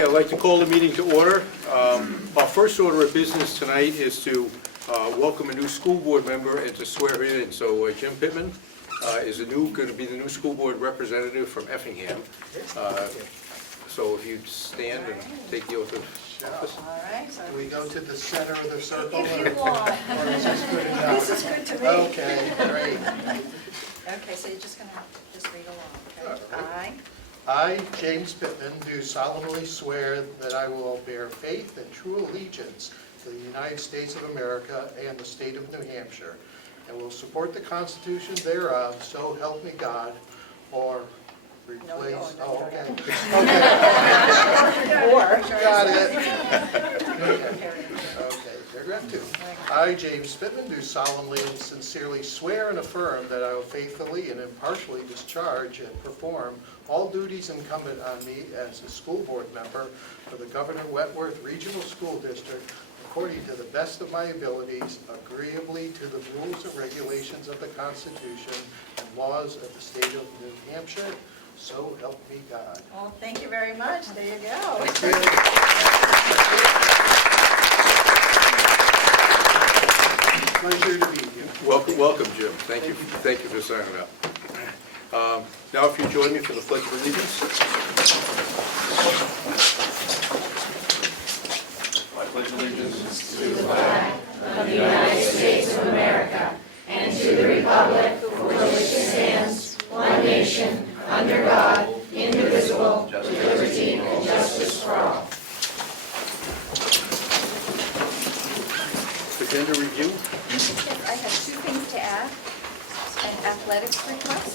Okay, I'd like to call the meeting to order. Our first order of business tonight is to welcome a new school board member and to swear her in. So Jim Pittman is going to be the new school board representative from Effingham. So if you'd stand and take the oath of office. All right, so Do we go to the center of the circle? if you want. Or is this good enough? This is good to me. Okay, great. Okay, so you're just going to have to just read along, okay? All right. I, I, James Pittman, do solemnly swear that I will bear faith and true allegiance to the United States of America and the state of New Hampshire, and will support the Constitution thereof, so help me God, or replace, No, okay. or, Got it. Okay, paragraph 2. I, James Pittman, do solemnly and sincerely swear and affirm that I will faithfully and impartially discharge and perform all duties incumbent on me as a school board member for the Governor Wentworth Regional School District according to the best of my abilities, agreeably to the rules and regulations of the Constitution and laws of the state of New Hampshire. So help me God. well, thank you very much. There you go. Pleasure to be here. Welcome, Jim. Thank you for signing up. Now, if you join me for the Pledge of Allegiance. I pledge allegiance to the flag of the United States of America and to the republic for which it stands, one nation, under God, indivisible, with liberty and justice for all. agenda review. I have 2 things to add, an athletics request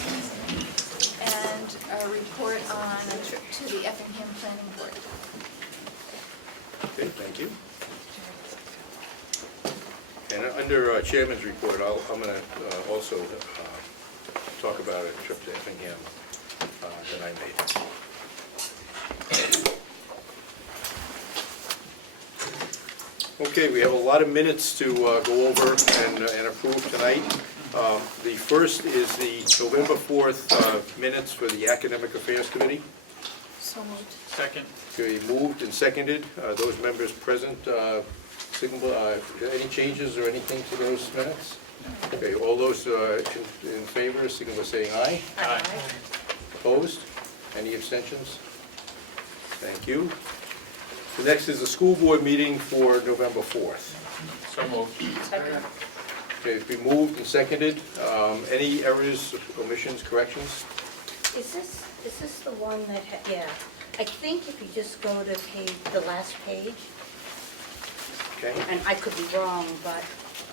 and a report on a trip to the Effingham Planning Board. Okay, thank you. And under Chairman's report, I'm going to also talk about a trip to Effingham that I made. Okay, we have a lot of minutes to go over and approve tonight. The first is the November 4th minutes for the Academic Affairs Committee. So moved. Second. Okay, moved and seconded. Those members present, any changes or anything to those minutes? Okay, all those in favor, signal by saying aye. Aye. Opposed? Any abstentions? Thank you. The next is the school board meeting for November 4th. So moved. Second. Okay, it's been moved and seconded. Any errors, omissions, corrections? Is this the one that, yeah, I think if you just go to the last page, Okay. and I could be wrong, but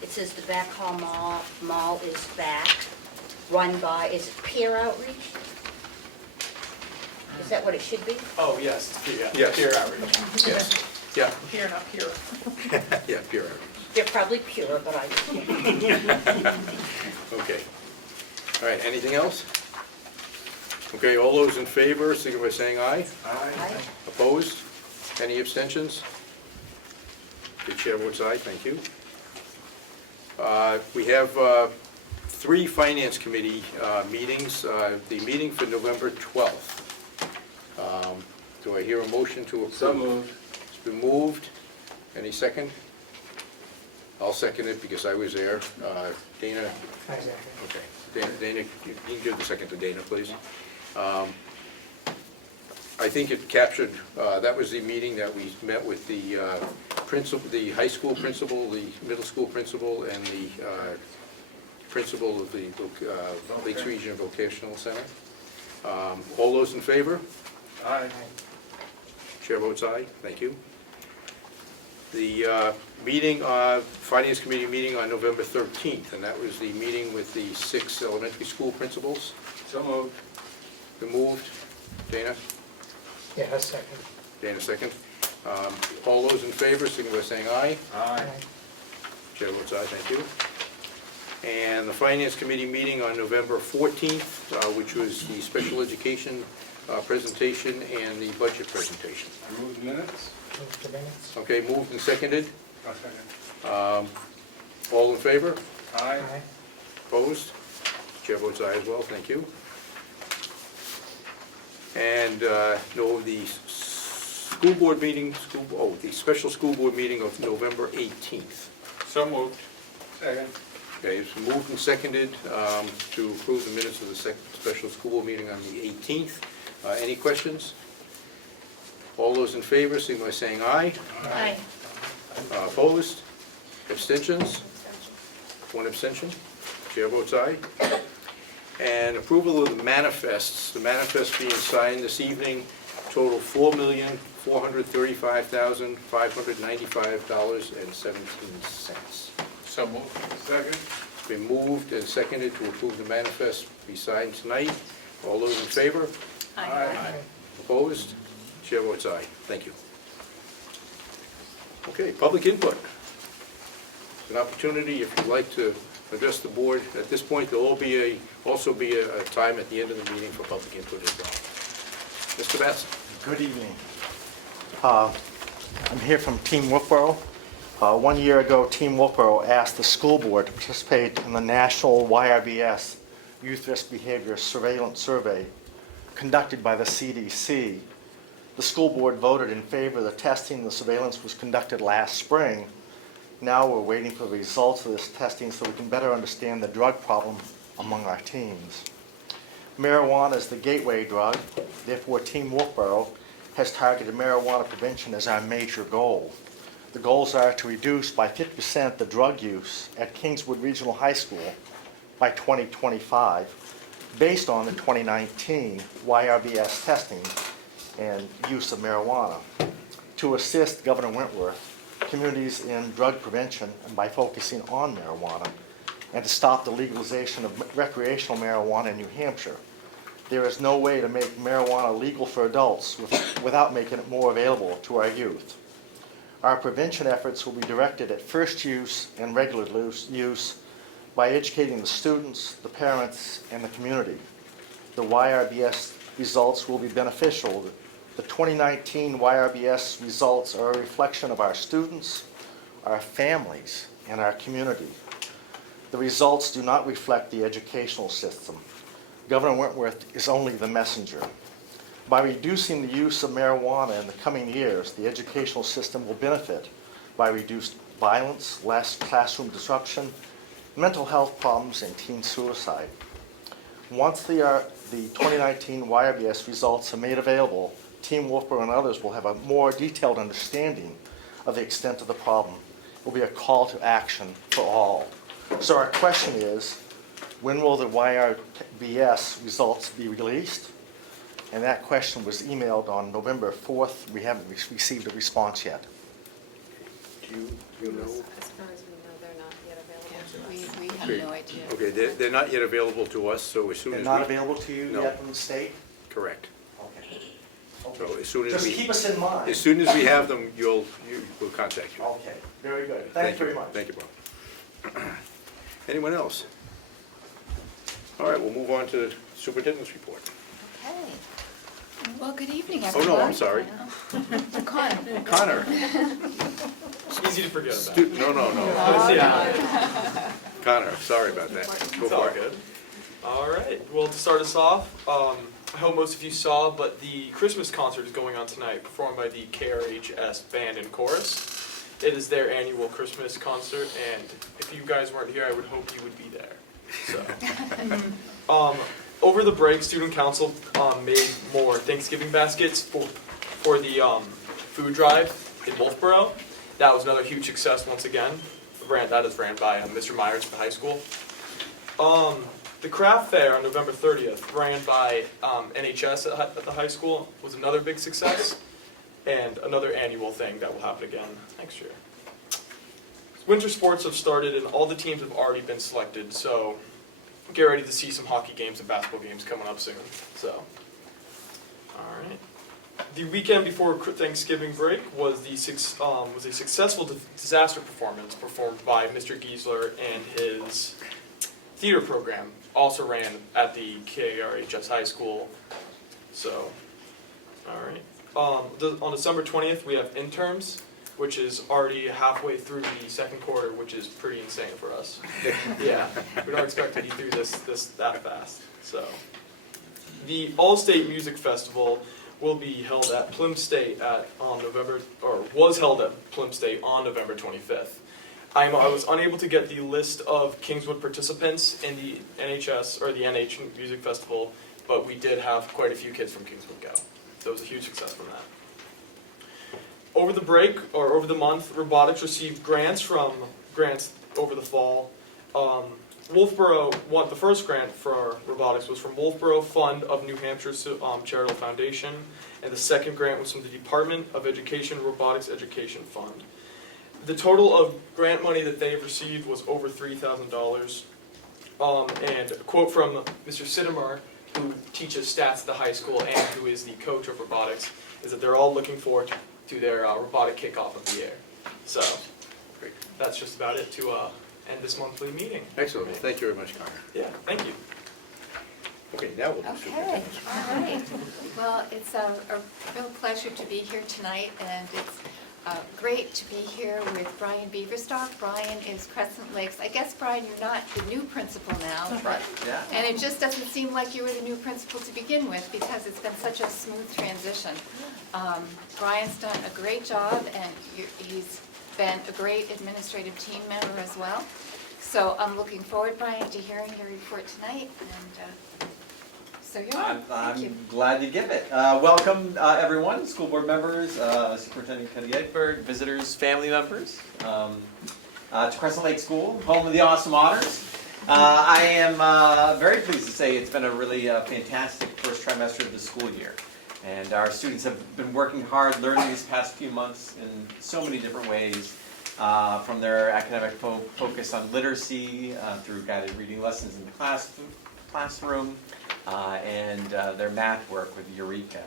it says the Back Hall Mall is back, run by, is it peer outreach? Is that what it should be? Oh, yes, Yes. peer outreach. Yes. Yeah, Peer, not peer. yeah, pure errors. They're probably pure, but I, Okay. All right, anything else? Okay, all those in favor, signal by saying aye. I, Opposed? Any abstentions? The chair votes aye, thank you. We have 3 Finance Committee meetings. The meeting for November 12th. Do I hear a motion to approve? So moved. It's been moved. Any second? I'll second it because I was there. Dana? Okay. Dana, you can give the second to Dana, please. I think it captured, that was the meeting that we met with the principal, the high school principal, the middle school principal, and the principal of the Lakes Region Vocational Center. All those in favor? Aye. Chair votes aye, thank you. The Finance Committee meeting on November 13th, and that was the meeting with the 6 elementary school principals. So moved. Been moved. Dana? Yeah, second. Dana, second. All those in favor, signal by saying aye. Aye. Chair votes aye, thank you. And the Finance Committee meeting on November 14th, which was the special education presentation and the budget presentation. I move the minutes. Move the minutes. Okay, moved and seconded. I'll second. All in favor? Aye. Opposed? Chair votes aye as well, thank you. And no, the school board meeting, the special school board meeting of November 18th. So moved. Second. Okay, it's moved and seconded to approve the minutes of the special school board meeting on the 18th. Any questions? All those in favor, signify by saying aye. Aye. Opposed? Abstentions? One abstention. Chair votes aye. And approval of the manifests. The manifest being signed this evening total $4,435,595.17. So moved. Second. It's been moved and seconded to approve the manifest be signed tonight. All those in favor? Aye. Opposed? Chair votes aye. Thank you. Okay, public input. It's an opportunity, if you'd like to address the board. At this point, there will also be a time at the end of the meeting for public input as well. Mr. Batson. Good evening. I'm here from Team Wolfboro. 1 year ago, Team Wolfboro asked the school board to participate in the national YRBS Youth Risk Behavior Surveillance Survey conducted by the CDC. The school board voted in favor of the testing. The surveillance was conducted last spring. Now we're waiting for the results of this testing so we can better understand the drug problem among our teens. Marijuana is the gateway drug. Therefore, Team Wolfboro has targeted marijuana prevention as our major goal. The goals are to reduce by 50% the drug use at Kingswood Regional High School by 2025, based on the 2019 YRBS testing and use of marijuana, to assist Governor Wentworth communities in drug prevention and by focusing on marijuana, and to stop the legalization of recreational marijuana in New Hampshire. There is no way to make marijuana legal for adults without making it more available to our youth. Our prevention efforts will be directed at first use and regular use by educating the students, the parents, and the community. The YRBS results will be beneficial. The 2019 YRBS results are a reflection of our students, our families, and our community. The results do not reflect the educational system. Governor Wentworth is only the messenger. By reducing the use of marijuana in the coming years, the educational system will benefit by reduced violence, less classroom disruption, mental health problems, and teen suicide. Once the 2019 YRBS results are made available, Team Wolfboro and others will have a more detailed understanding of the extent of the problem. It will be a call to action for all. So our question is, when will the YRBS results be released? And that question was emailed on November 4th. We haven't received a response yet. Do you know? As far as we know, they're not yet available to us. We have no idea. Okay, they're not yet available to us, so as soon as They're we... not available to you No. yet from the state? Correct. Okay. So Okay. as soon as Just we... keep us in mind. As soon as we have them, we'll contact you. Okay, very good. Thanks very much. Thank you, Bob. Anyone else? All right, we'll move on to the superintendent's report. Okay. Well, good evening, Oh, everyone. no, I'm sorry. Connor. Connor. Easy to forget about. No. Connor, sorry about that. Go It's all for it. good. All right. Well, to start us off, I hope most of you saw, but the Christmas concert is going on tonight, performed by the KRHS Band and Chorus. It is their annual Christmas concert, and if you guys weren't here, I would hope you would be there. So, over the break, Student Council made more Thanksgiving baskets for the food drive in Wolfboro. That was another huge success once again. That is ran by Mr. Myers at the high school. The craft fair on November 30th, ran by NHS at the high school, was another big success, and another annual thing that will happen again next year. Winter sports have started, and all the teams have already been selected, so get ready to see some hockey games and basketball games coming up soon. So, all right. The weekend before Thanksgiving break was a successful disaster performance performed by Mr. Giesler and his theater program. Also ran at the KRHS High School. So, all right. On December 20th, we have interns, which is already halfway through the second quarter, which is pretty insane for us. Yeah, we don't expect to be through this that fast. So, the All-State Music Festival will be held at Plym State was held at Plym State on November 25th. I was unable to get the list of Kingswood participants in the NHS, or the NH Music Festival, but we did have quite a few kids from Kingswood go. So it was a huge success from that. Over the break, or over the month, robotics received grants over the fall. Wolfboro won the first grant for robotics was from Wolfboro Fund of New Hampshire Charitable Foundation, and the second grant was from the Department of Education Robotics Education Fund. The total of grant money that they've received was over $3,000. And a quote from Mr. Siddimer, who teaches stats at the high school and who is the coach of robotics, is that they're all looking forward to their robotic kickoff of the year. So, Great. that's just about it to end this monthly meeting. Excellent. Thank you very much, Connor. Yeah, thank you. Okay, now we'll do Okay, superintendent's. all right. Well, it's a real pleasure to be here tonight, and it's great to be here with Brian Beaverstock. Brian is Crescent Lakes. I guess, Brian, you're not the new principal now, but Yeah. and it just doesn't seem like you were the new principal to begin with because it's been such a smooth transition. Brian's done a great job, and he's been a great administrative team member as well. So I'm looking forward, Brian, to hearing your report tonight, and so you're on. Thank you. I'm glad to give it. Welcome, everyone, school board members, Superintendent Kenny Egbert, visitors, family members, to Crescent Lake School, home of the Awesome Otters. I am very pleased to say it's been a really fantastic first trimester of the school year. And our students have been working hard, learning these past few months in so many different ways, from their academic focus on literacy, through guided reading lessons in the classroom, and their math work with Eureka.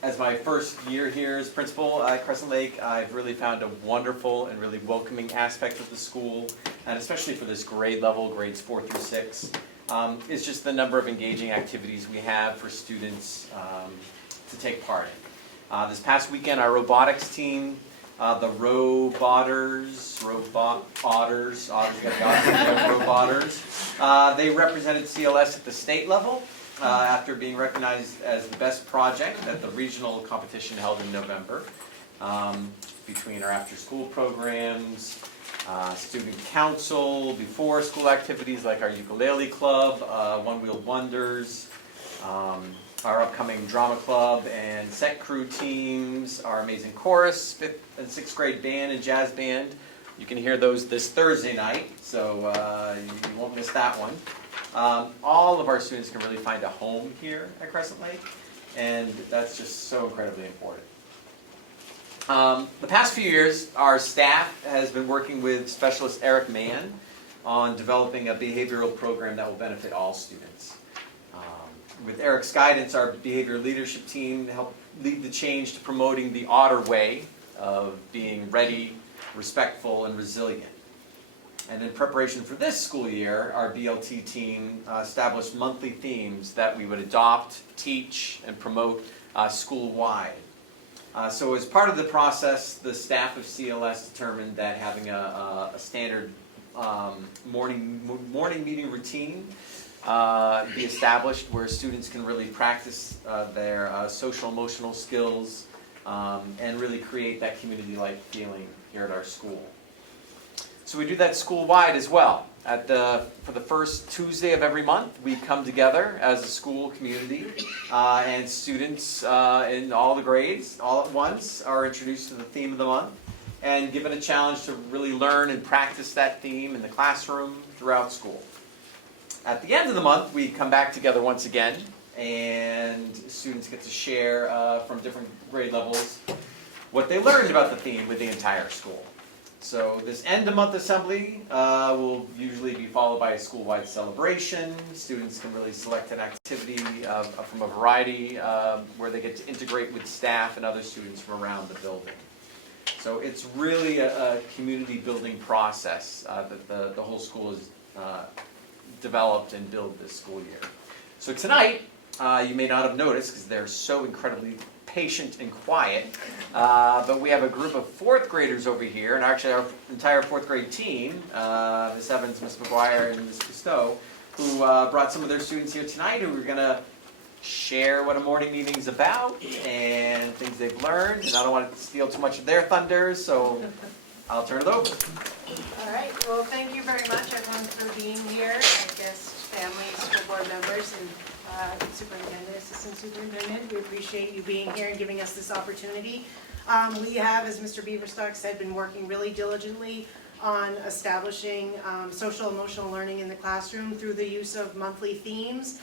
As my first year here as principal at Crescent Lake, I've really found a wonderful and really welcoming aspect of the school, and especially for this grade level, grades 4 through 6. Is just the number of engaging activities we have for students to take part in. This past weekend, our robotics team, the Robotters, they represented CLS at the state level after being recognized as the best project at the regional competition held in November. Between our after-school programs, student council, before school activities like our ukulele club, One Wheeled Wonders, our upcoming drama club and set crew teams, our amazing chorus, 5th and 6th grade band and jazz band. You can hear those this Thursday night, so you won't miss that one. All of our students can really find a home here at Crescent Lake, and that's just so incredibly important. The past few years, our staff has been working with specialist Eric Mann on developing a behavioral program that will benefit all students. With Eric's guidance, our behavior leadership team helped lead the change to promoting the Otter way of being ready, respectful, and resilient. And in preparation for this school year, our BLT team established monthly themes that we would adopt, teach, and promote school-wide. So as part of the process, the staff of CLS determined that having a standard morning meeting routine be established where students can really practice their social emotional skills and really create that community-like feeling here at our school. So we do that school-wide as well. For the first Tuesday of every month, we come together as a school community, and students in all the grades, all at once, are introduced to the theme of the month and given a challenge to really learn and practice that theme in the classroom throughout school. At the end of the month, we come back together once again, and students get to share from different grade levels what they learned about the theme with the entire school. So this end-of-month assembly will usually be followed by a school-wide celebration. Students can really select an activity from a variety where they get to integrate with staff and other students from around the building. So it's really a community-building process that the whole school has developed and built this school year. So tonight, you may not have noticed because they're so incredibly patient and quiet, but we have a group of 4th graders over here, and actually our entire 4th grade team, Ms. Evans, Ms. McGuire, and Ms. Cousteau, who brought some of their students here tonight, who we're going to share what a morning meeting's about and things they've learned. And I don't want to steal too much of their thunder, so I'll turn it over. All right, well, thank you very much, everyone, for being here, our guests, families, school board members, and superintendent, assistant superintendent. We appreciate you being here and giving us this opportunity. We have, as Mr. Beaverstock said, been working really diligently on establishing social emotional learning in the classroom through the use of monthly themes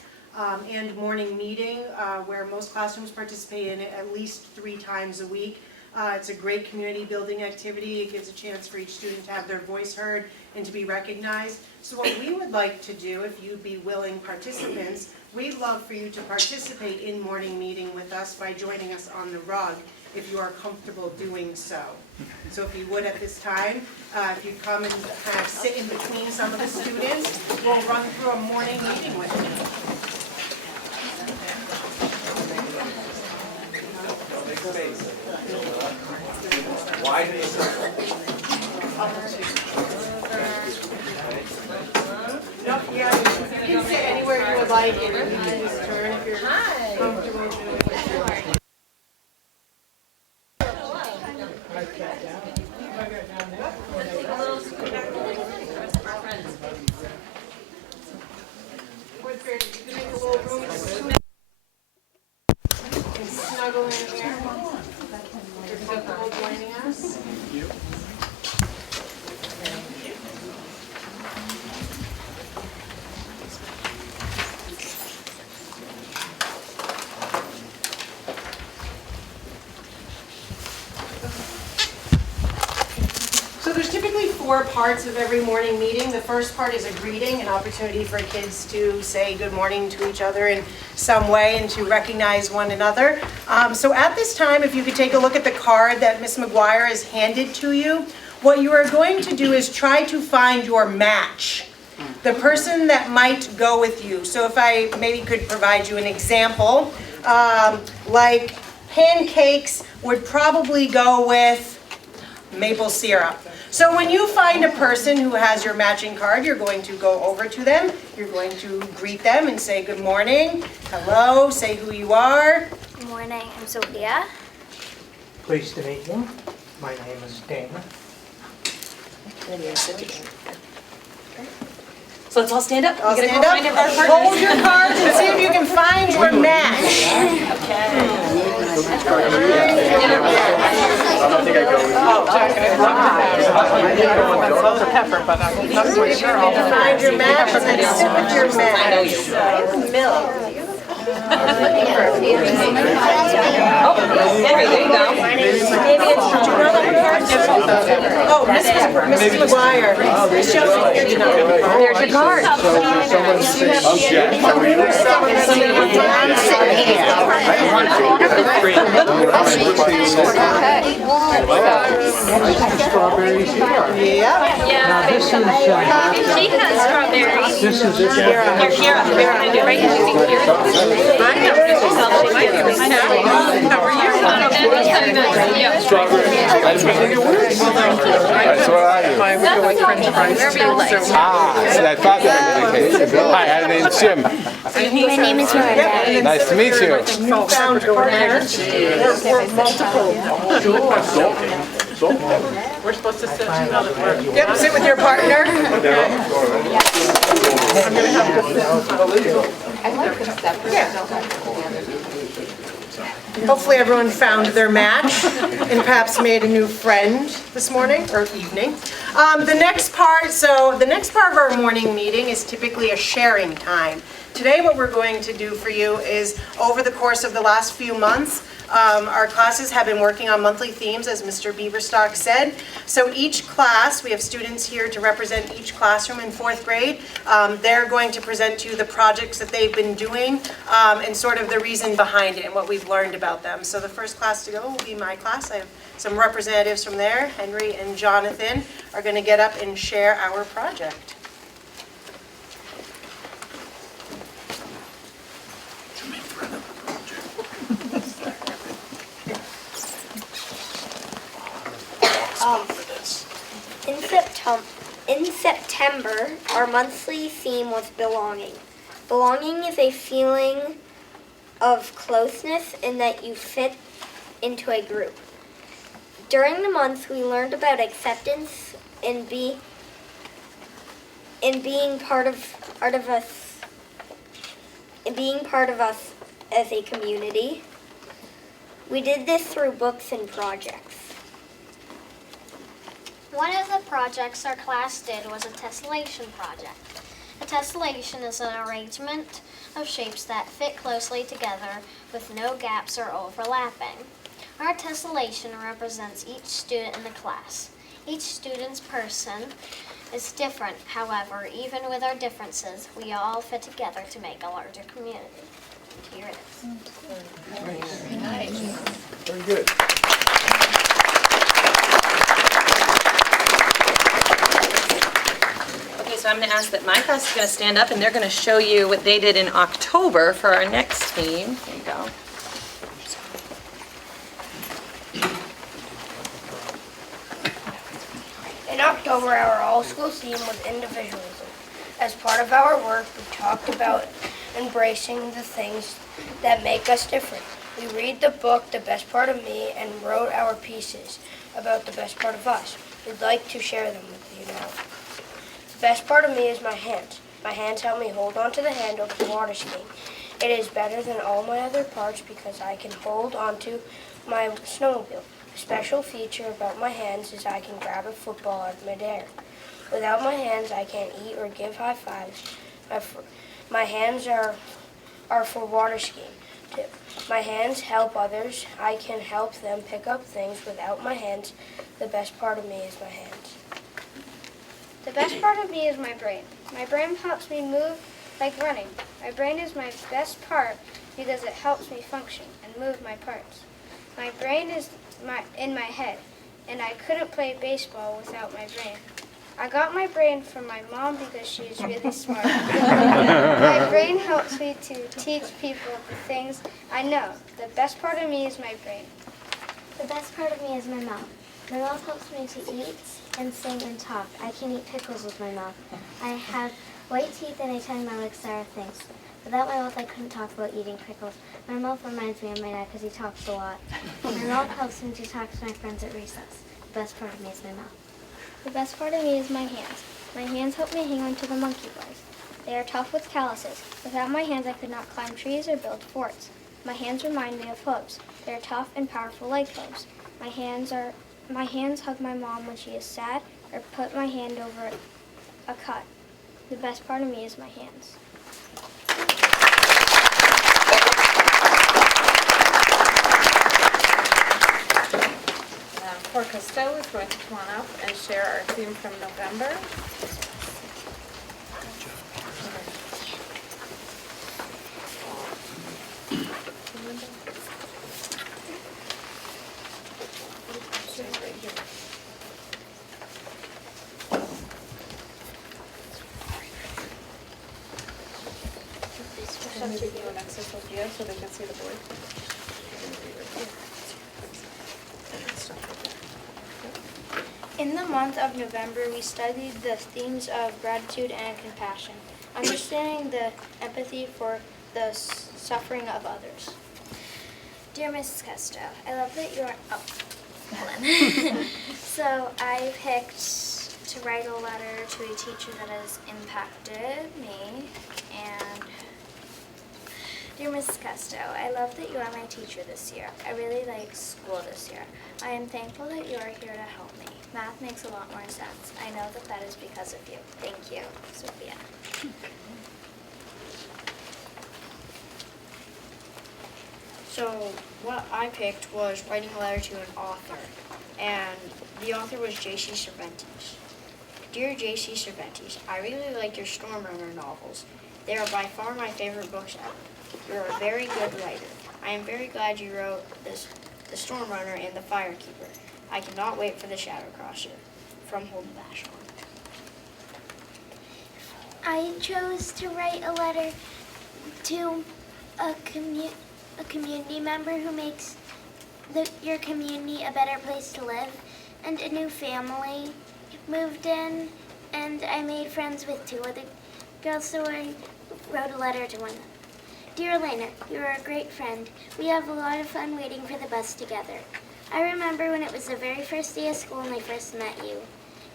and morning meeting, where most classrooms participate in it at least 3 times a week. It's a great community building activity. It gives a chance for each student to have their voice heard and to be recognized. So what we would like to do, if you'd be willing participants, we'd love for you to participate in morning meeting with us by joining us on the rug, if you are comfortable doing so. So if you would at this time, if you come and kind of sit in between some of the students, we'll run through a morning meeting with you. Why do they No, yeah, you can sit anywhere you would like, and you can just turn if you're comfortable doing it. You can make a little room and snuggle in here. You're comfortable joining us? So there's typically 4 parts of every morning meeting. The first part is a greeting, an opportunity for kids to say good morning to each other in some way and to recognize one another. So at this time, if you could take a look at the card that Ms. McGuire has handed to you, what you are going to do is try to find your match, the person that might go with you. So if I maybe could provide you an example, like pancakes would probably go with maple syrup. So when you find a person who has your matching card, you're going to go over to them, you're going to greet them and say good morning, hello, say who you are. Good morning, I'm Sophia. Pleased to meet you. My name is Dana. So let's all stand up. All We're stand gonna go up, find our partners. hold your cards and see if you can find your match. I don't think I go with Find your match and then sit with your match. Henry, there you go. Oh, Mrs. McGuire. There's your card. Strawberries here. Yeah. This is, She has strawberries. this is Here, Kira. Right here. How are you? So what are you? We're going French fries too. See, I thought that would be the case. Hi, my name's Jim. My name is Miranda. Nice to meet you. You found your match. We're multiple. We're supposed to sit another part. Yep, sit with your partner. Hopefully everyone found their match and perhaps made a new friend this morning or evening. The next part of our morning meeting is typically a sharing time. Today what we're going to do for you is, over the course of the last few months, our classes have been working on monthly themes, as Mr. Beaverstock said. So each class, we have students here to represent each classroom in 4th grade. They're going to present to you the projects that they've been doing and sort of the reason behind it and what we've learned about them. So the first class to go will be my class. I have some representatives from there. Henry and Jonathan are going to get up and share our project. In September, our monthly theme was belonging. Belonging is a feeling of closeness in that you fit into a group. During the month, we learned about acceptance and being part of us as a community. We did this through books and projects. One of the projects our class did was a tessellation project. A tessellation is an arrangement of shapes that fit closely together with no gaps or overlapping. Our tessellation represents each student in the class. Each student's person is different. However, even with our differences, we all fit together to make a larger community. Here it is. Very good. Okay, so I'm going to ask that my class is going to stand up, and they're going to show you what they did in October for our next theme. There you go. In October, our all-school theme was individualism. As part of our work, we talked about embracing the things that make us different. We read the book, The Best Part of Me, and wrote our pieces about the best part of us. We'd like to share them with you now. The best part of me is my hands. My hands help me hold onto the handle of the water skiing. It is better than all my other parts because I can hold onto my snowmobile. A special feature about my hands is I can grab a football out of midair. Without my hands, I can't eat or give high fives. My hands are for water skiing too. My hands help others. I can help them pick up things. Without my hands, the best part of me is my hands. The best part of me is my brain. My brain helps me move like running. My brain is my best part because it helps me function and move my parts. My brain is in my head, and I couldn't play baseball without my brain. I got my brain from my mom because she is really smart. My brain helps me to teach people the things I know. The best part of me is my brain. The best part of me is my mouth. My mouth helps me to eat and sing and talk. I can eat pickles with my mouth. I have white teeth and I tell my like sour things. Without my mouth, I couldn't talk about eating pickles. My mouth reminds me of my dad because he talks a lot. My mouth helps me to talk to my friends at recess. The best part of me is my mouth. The best part of me is my hands. My hands help me hang on to the monkey bars. They are tough with calluses. Without my hands, I could not climb trees or build forts. My hands remind me of hooves. They are tough and powerful like hooves. My hands hug my mom when she is sad or put my hand over a cut. The best part of me is my hands. Poor Costello is going to come on up and share our theme from November. I'll give you an encyclopedia so they can see the board. In the month of November, we studied the themes of gratitude and compassion, understanding the empathy for the suffering of others. Dear Mrs. Costello, I love that you are... Oh, hold on. So I picked to write a letter to a teacher that has impacted me. And dear Mrs. Costello, I love that you are my teacher this year. I really like school this year. I am thankful that you are here to help me. Math makes a lot more sense. I know that that is because of you. Thank you, Sophia. So what I picked was writing a letter to an author, and the author was J.C. Cervantes. Dear J.C. Cervantes, I really like your Stormrunner novels. They are by far my favorite books ever. You're a very good writer. I am very glad you wrote The Stormrunner and The Firekeeper. I cannot wait for The Shadowcrosser. From Holden Bashorn. I chose to write a letter to a community member who makes your community a better place to live, and a new family moved in, and I made friends with two other girls, so I wrote a letter to one of them. Dear Elena, you are a great friend. We have a lot of fun waiting for the bus together. I remember when it was the very first day of school and I first met you.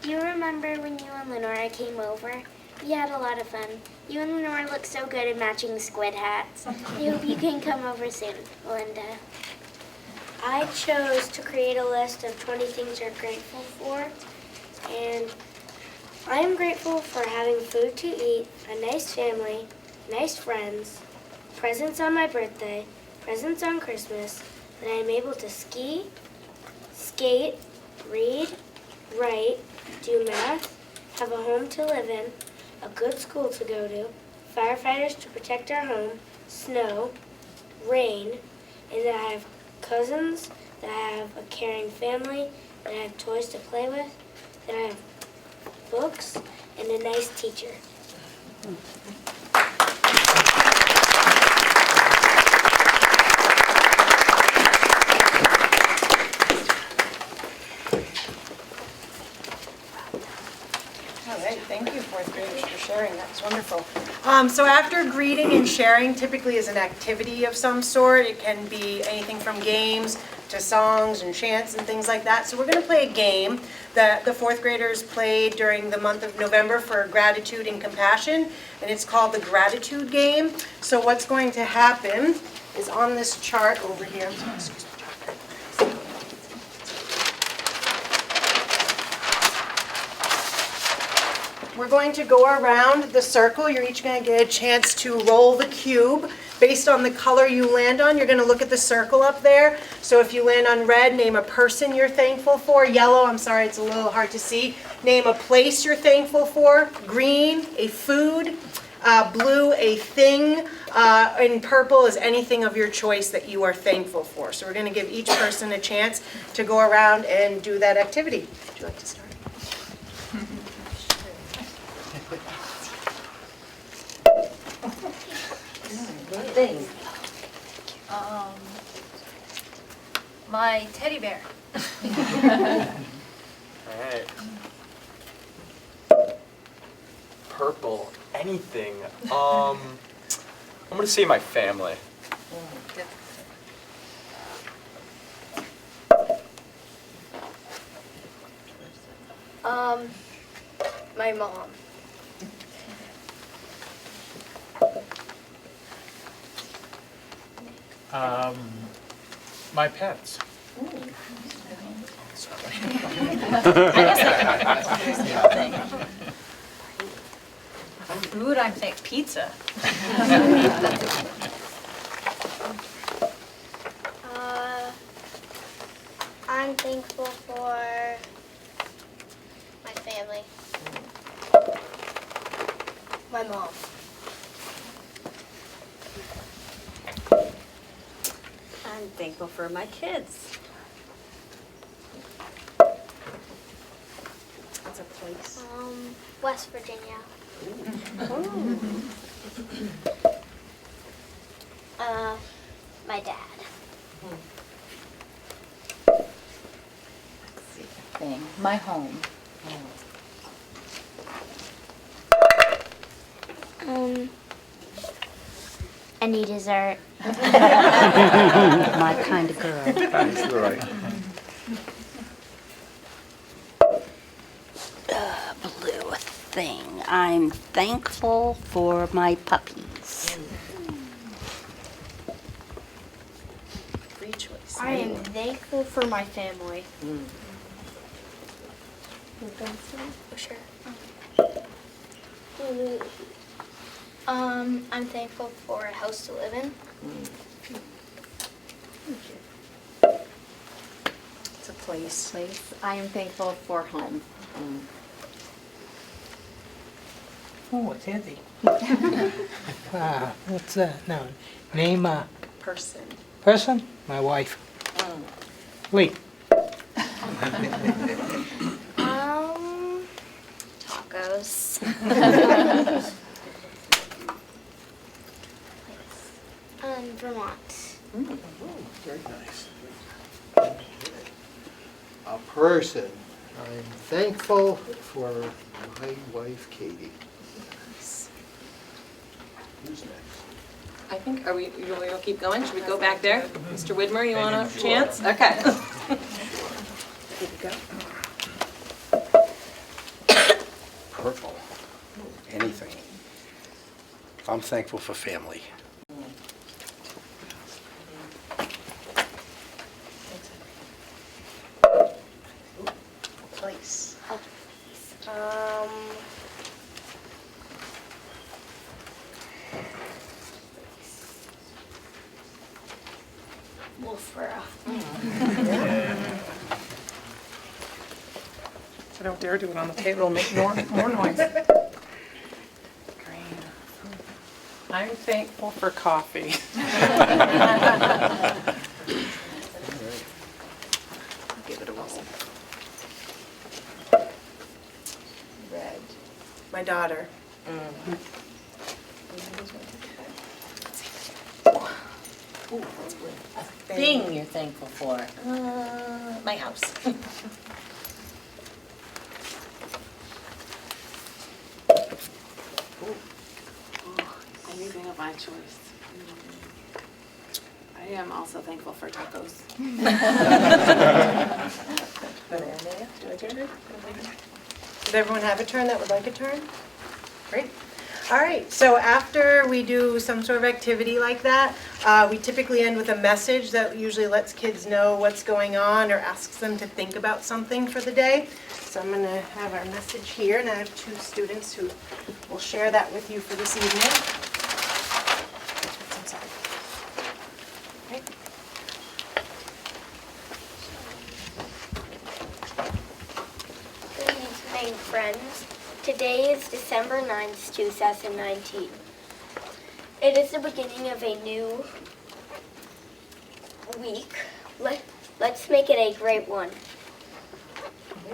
Do you remember when you and Lenora came over? We had a lot of fun. You and Lenora look so good at matching squid hats. I hope you can come over soon, Linda. I chose to create a list of 20 things you're grateful for, and I am grateful for having food to eat, a nice family, nice friends, presents on my birthday, presents on Christmas, that I am able to ski, skate, read, write, do math, have a home to live in, a good school to go to, firefighters to protect our home, snow, rain, and that I have cousins, that I have a caring family, that I have toys to play with, that I have books, and a nice teacher. All right, thank you, fourth graders, for sharing. That's wonderful. So after greeting and sharing typically is an activity of some sort. It can be anything from games to songs and chants and things like that. So we're going to play a game that the fourth graders played during the month of November for gratitude and compassion, and it's called the gratitude game. So what's going to happen is on this chart over here. Excuse me. We're going to go around the circle. You're each going to get a chance to roll the cube. Based on the color you land on, you're going to look at the circle up there. So if you land on red, name a person you're thankful for. Yellow, I'm sorry, it's a little hard to see. Name a place you're thankful for. Green, a food. Blue, a thing. And purple is anything of your choice that you are thankful for. So we're going to give each person a chance to go around and do that activity. Would you like to start? Thing. My teddy bear. Alright. Purple, anything. I'm gonna say my family. My mom. My pets. Food, I'm thinking pizza. I'm thankful for my family. My mom. I'm thankful for my kids. That's a place. West Virginia. My dad. Thing. My home. Any dessert. My kind of girl. That's right. Blue thing. I'm thankful for my puppies. Free choice. I am thankful for my family. Sure. I'm thankful for a house to live in. It's a place. I am thankful for home. Oh, it's heavy. What's that now? Name a Person. person? My wife. Lee. Tacos. Vermont. Very nice. A person. I'm thankful for my wife, Katie. Who's next? I think, we'll keep going? Should we go back there? Mr. Widmer, you want a chance? Okay. Purple. Anything. I'm thankful for family. Place. Wolfboro. So don't dare do it on the table, make more noise. I'm thankful for coffee. Give it a whirl. Red. My daughter. Thing you're thankful for. My house. Anything of my choice. I am also thankful for tacos. Did everyone have a turn that would like a turn? Great. All right, so after we do some sort of activity like that, we typically end with a message that usually lets kids know what's going on or asks them to think about something for the day. So I'm going to have our message here, and I have 2 students who will share that with you for this evening. Okay. Good evening, friends. Today is December 9th, 2019. It is the beginning of a new week. Let's make it a great one.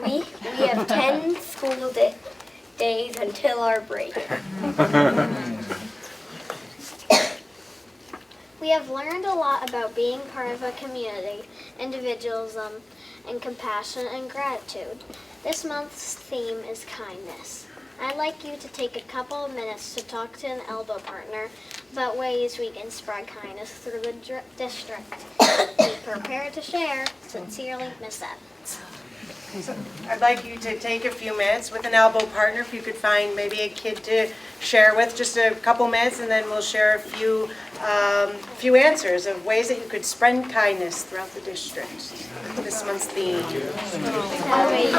We have 10 school days until our break. We have learned a lot about being part of a community, individualism, and compassion and gratitude. This month's theme is kindness. I'd like you to take a couple of minutes to talk to an elbow partner about ways we can spread kindness through the district. Be prepared to share. Sincerely, Miss Evans. So I'd like you to take a few minutes with an elbow partner, if you could find maybe a kid to share with, just a couple minutes, and then we'll share a few answers of ways that you could spread kindness throughout the district. This month's theme. Probably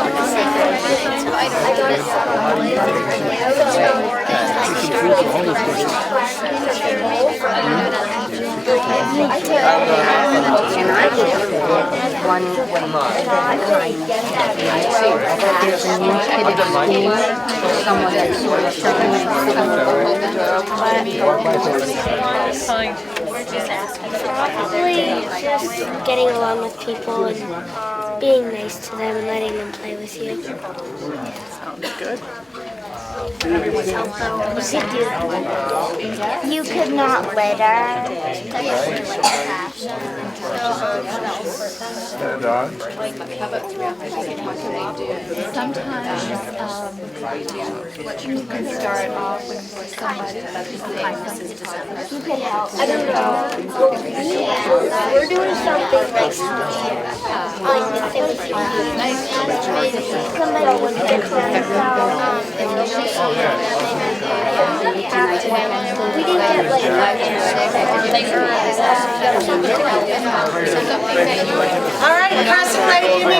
just getting along with people and being nice to them and letting them play with you. Sounds good. You could not litter. Sometimes you can start off with somebody that's You could help. I don't know. We're doing something like somebody would get cleansed out. We didn't get like All right, Crescent Lady, give me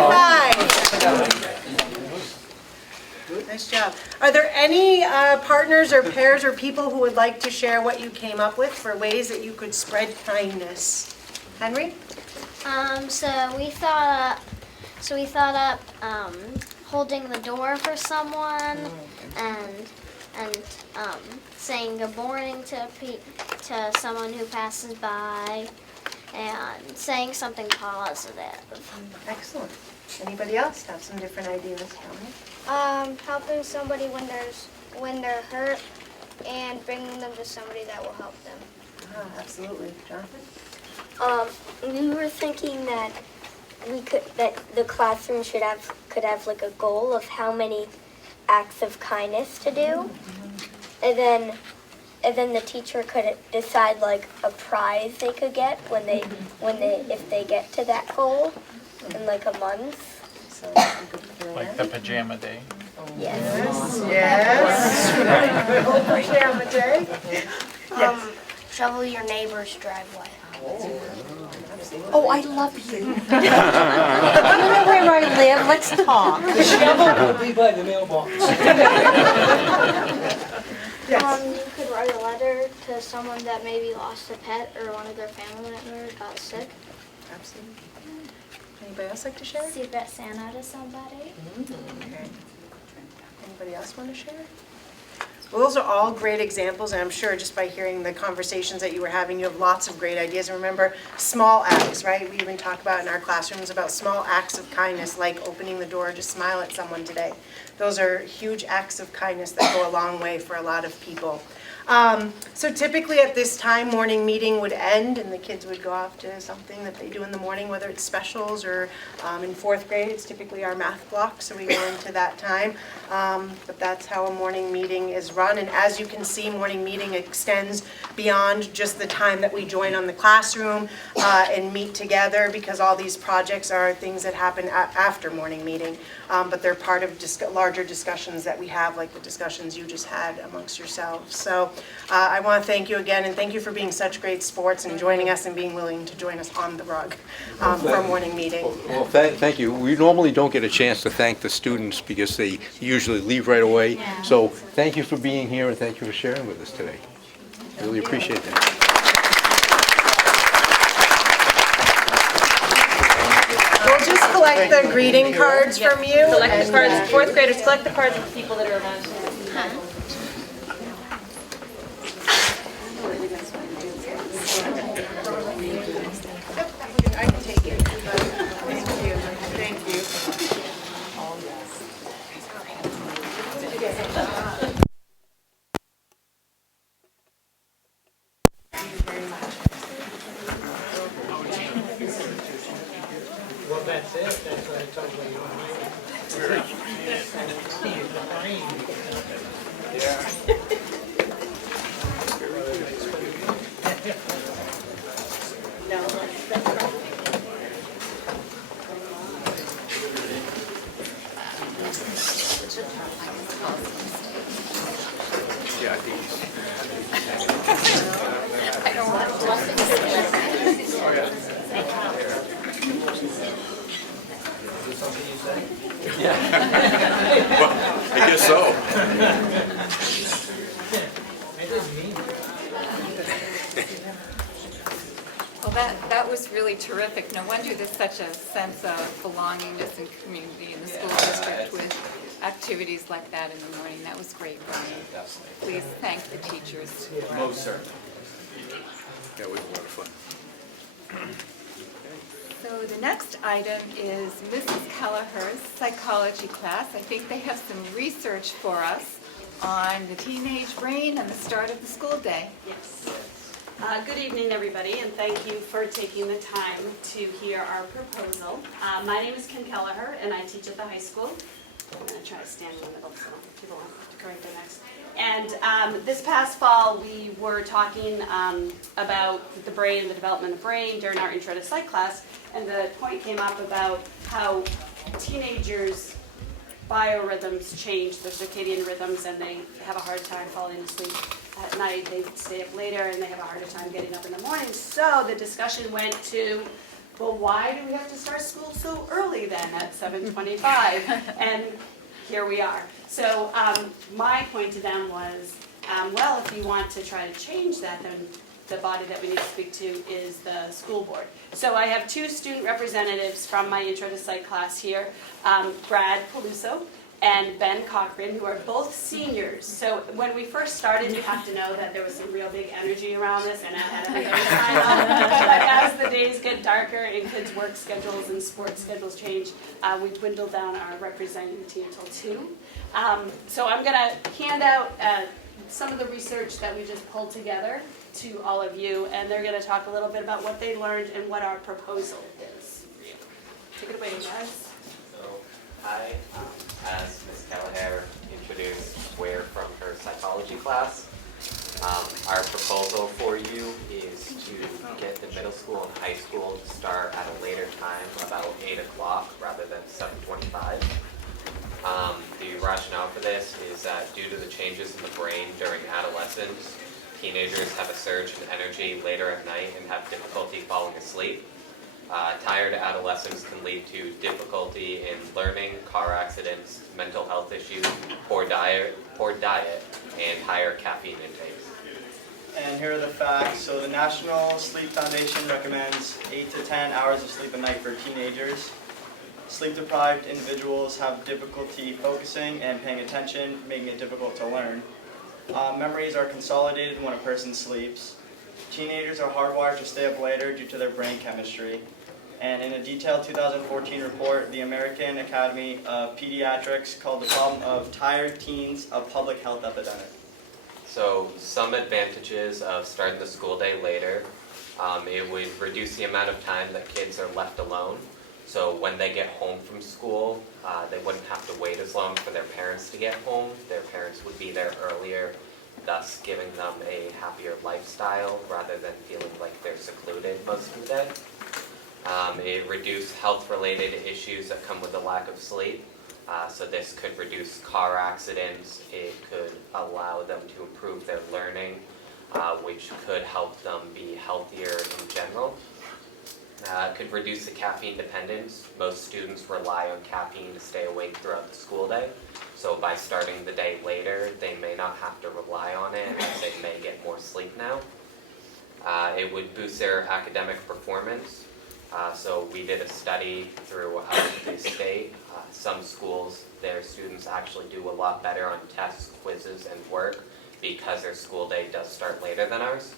5. Nice job. Are there any partners or pairs or people who would like to share what you came up with for ways that you could spread kindness? Henry? So we thought up holding the door for someone and saying good morning to someone who passes by and saying something positive. Excellent. Anybody else have some different ideas? Helping somebody when they're hurt and bringing them to somebody that will help them. Absolutely. Jonathan? We were thinking that the classroom could have like a goal of how many acts of kindness to do, and then and then the teacher could decide like a prize they could get if they get to that goal in like a month. Like the pajama day. Yes. Pajama day. Shovel your neighbor's driveway. Oh, I love you. You know where I live, let's talk. The shovel would be by the mailbox. You could write a letter to someone that maybe lost a pet or one of their family members got sick. Absolutely. Anybody else like to share? Secret Santa to somebody. Okay. Anybody else want to share? Well, those are all great examples, and I'm sure just by hearing the conversations that you were having, you have lots of great ideas. And remember, small acts, right? We even talk about in our classrooms about small acts of kindness, like opening the door to smile at someone today. Those are huge acts of kindness that go a long way for a lot of people. So typically at this time, morning meeting would end and the kids would go off to something that they do in the morning, whether it's specials or in 4th grade, it's typically our math block, so we go into that time. But that's how a morning meeting is run. And as you can see, morning meeting extends beyond just the time that we join on the classroom and meet together, because all these projects are things that happen after morning meeting. But they're part of larger discussions that we have, like the discussions you just had amongst yourselves. So I want to thank you again, and thank you for being such great sports and joining us and being willing to join us on the rug for a morning meeting. Well, thank you. We normally don't get a chance to thank the students because they usually leave right away. Yeah. So thank you for being here and thank you for sharing with us today. Really appreciate that. We'll just collect the greeting cards from you. Collect the cards, 4th graders, collect the cards of the people that are around you. I can take it. Thank you. Thank you. Well, that's it. That's what I told you. Yeah, I think it's- I don't want to. Oh, yeah. Yeah. Well, I guess so. Well, that was really terrific. No wonder there's such a sense of belongingness and community in the school district with activities like that in the morning. That was great, Brian. Please thank the teachers. Most certainly. That was a lot of fun. So the next item is Mrs. Kellehers Psychology class. I think they have some research for us on the teenage brain and the start of the school day. Yes. Good evening, everybody, and thank you for taking the time to hear our proposal. My name is Kim Kelleher, and I teach at the high school. I'm going to try to stand in the middle so people won't have to correct their next. And this past fall, we were talking about the brain, the development of the brain during our intro to psych class, and the point came up about how teenagers' biorhythms change, their circadian rhythms, and they have a hard time falling asleep at night. They stay up later, and they have a harder time getting up in the morning. So the discussion went to, well, why do we have to start school so early then at 7:25? And here we are. So my point to them was, well, if you want to try to change that, then the body that we need to speak to is the school board. So I have two student representatives from my Intro to Psych class here, Brad Peluso and Ben Cochran, who are both seniors. So when we first started, you have to know that there was some real big energy around this, and I had everybody sign up. But as the days get darker and kids' work schedules and sports schedules change, we dwindle down our representative team until 2. So I'm going to hand out some of the research that we just pulled together to all of you, and they're going to talk a little bit about what they learned and what our proposal is. Take it away, guys. So I, as Ms. Kelleher introduced, we're from her psychology class. Our proposal for you is to get the middle school and high school to start at a later time, about 8 o'clock rather than 7:25. The rationale for this is that due to the changes in the brain during adolescence, teenagers have a surge in energy later at night and have difficulty falling asleep. Tired adolescents can lead to difficulty in learning, car accidents, mental health issues, poor diet, and higher caffeine intakes. And here are the facts. So the National Sleep Foundation recommends 8 to 10 hours of sleep a night for teenagers. Sleep-deprived individuals have difficulty focusing and paying attention, making it difficult to learn. Memories are consolidated when a person sleeps. Teenagers are hardwired to stay up later due to their brain chemistry. And in a detailed 2014 report, the American Academy of Pediatrics called the problem of tired teens a public health epidemic. So some advantages of starting the school day later, it would reduce the amount of time that kids are left alone. So when they get home from school, they wouldn't have to wait as long for their parents to get home. Their parents would be there earlier, thus giving them a happier lifestyle rather than feeling like they're secluded most of the day. It reduced health-related issues that come with a lack of sleep. So this could reduce car accidents. It could allow them to improve their learning, which could help them be healthier in general. It could reduce the caffeine dependence. Most students rely on caffeine to stay awake throughout the school day. So by starting the day later, they may not have to rely on it, as they may get more sleep now. It would boost their academic performance. So we did a study throughout the state. Some schools, their students actually do a lot better on tests, quizzes, and work because their school day does start later than ours.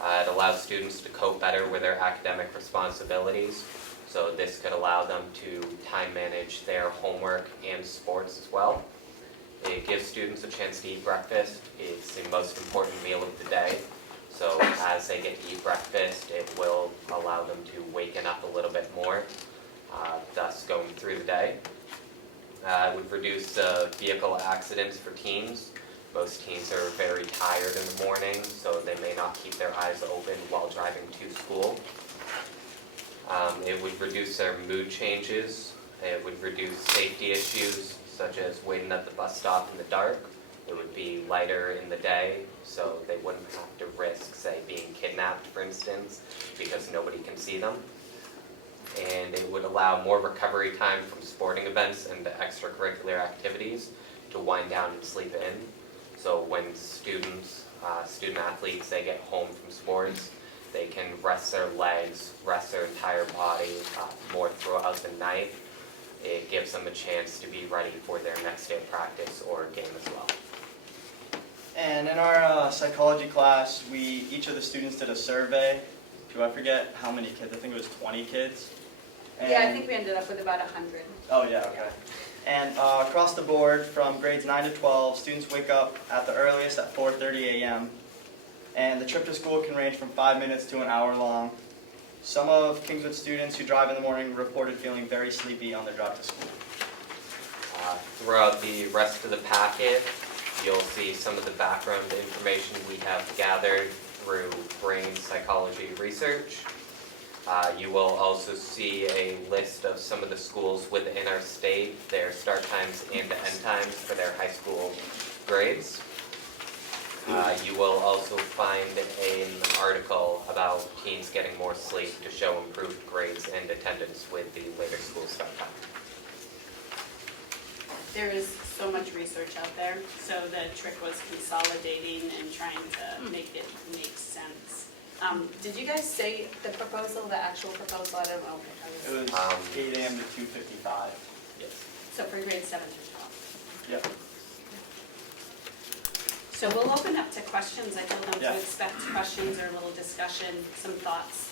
It allows students to cope better with their academic responsibilities. So this could allow them to time manage their homework and sports as well. It gives students a chance to eat breakfast. It's the most important meal of the day. So as they get to eat breakfast, it will allow them to waken up a little bit more, thus going through the day. It would reduce vehicle accidents for teens. Most teens are very tired in the morning, so they may not keep their eyes open while driving to school. It would reduce their mood changes. It would reduce safety issues, such as waiting at the bus stop in the dark. It would be lighter in the day, so they wouldn't have to risk, say, being kidnapped, for instance, because nobody can see them. And it would allow more recovery time from sporting events and extracurricular activities to wind down and sleep in. So when student athletes, they get home from sports, they can rest their legs, rest their entire body more throughout the night. It gives them a chance to be ready for their next day of practice or game as well. And in our psychology class, each of the students did a survey. Do I forget how many kids? I think it was 20 kids. And Yeah, I think we ended up with about 100. Oh, yeah, okay. And across the board, from grades 9 to 12, students wake up at the earliest at 4:30 a.m. And the trip to school can range from 5 minutes to an hour long. Some of Kingswood students who drive in the morning reported feeling very sleepy on their drive to school. Throughout the rest of the packet, you'll see some of the background information we have gathered through brain psychology research. You will also see a list of some of the schools within our state, their start times and end times for their high school grades. You will also find an article about teens getting more sleep to show improved grades and attendance with the later school start time. There is so much research out there, so the trick was consolidating and trying to make it make sense. Did you guys say the proposal, the actual proposal? I don't know. It was 8 a.m. to 2:55. Yes. So for grades 7 through 12. Yep. So we'll open up to questions. I told them Yeah. to expect questions or a little discussion, some thoughts.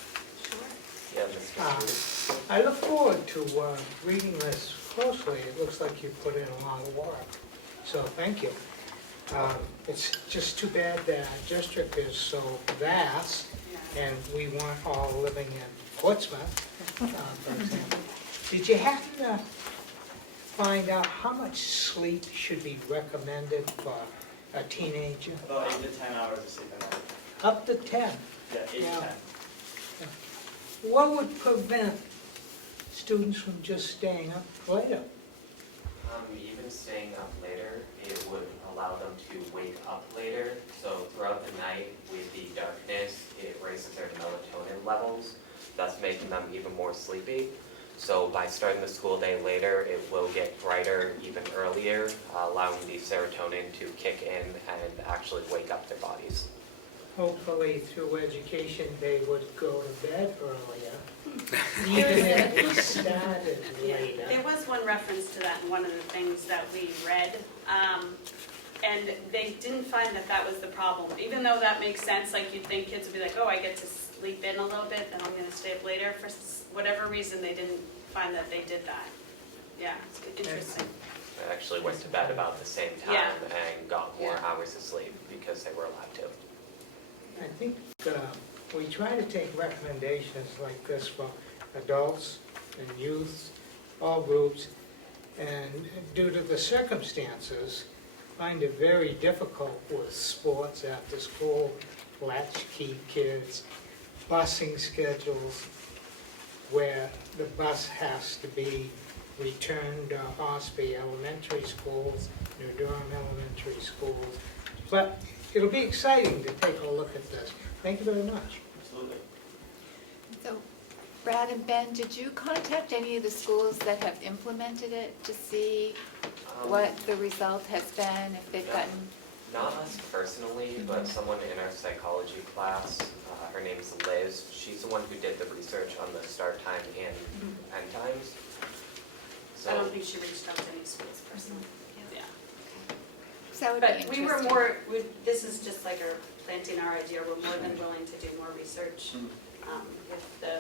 Yeah, Mr. I look forward to reading this closely. It looks like you put in a lot of work, so thank you. It's just too bad that our district is so vast, and we weren't all living in Portsmouth, for example. Did you happen to find out how much sleep should be recommended for a teenager? About 8 to 10 hours of sleep a night. Up to 10. Yeah, 8 Yeah. to 10. What would prevent students from just staying up later? Even staying up later, it would allow them to wake up later. So throughout the night, with the darkness, it raises their melatonin levels, thus making them even more sleepy. So by starting the school day later, it will get brighter even earlier, allowing the serotonin to kick in and actually wake up their bodies. Hopefully, through education, they would go to bed earlier, even if it started later. There was one reference to that in one of the things that we read, and they didn't find that that was the problem. Even though that makes sense, like you'd think kids would be like, oh, I get to sleep in a little bit, then I'm going to stay up later. For whatever reason, they didn't find that they did that. Yeah, it's interesting. They actually went to bed about the same time and got more hours of sleep because they were allowed to. I think we try to take recommendations like this for adults and youth, all groups, and due to the circumstances, find it very difficult with sports after school, latchkey kids, busing schedules, where the bus has to be returned to Ospey Elementary Schools, New Durham Elementary Schools. But it'll be exciting to take a look at this. Thank you very much. Absolutely. So Brad and Ben, did you contact any of the schools that have implemented it to see what the result has been, if they've gotten? Not us personally, but someone in our psychology class, her name's Liz, she's the one who did the research on the start time and end times. So, I don't think she reached out to any schools personally. Yeah. So that would But be we were interesting. this is just like our planting our idea. We're more than willing to do more research if the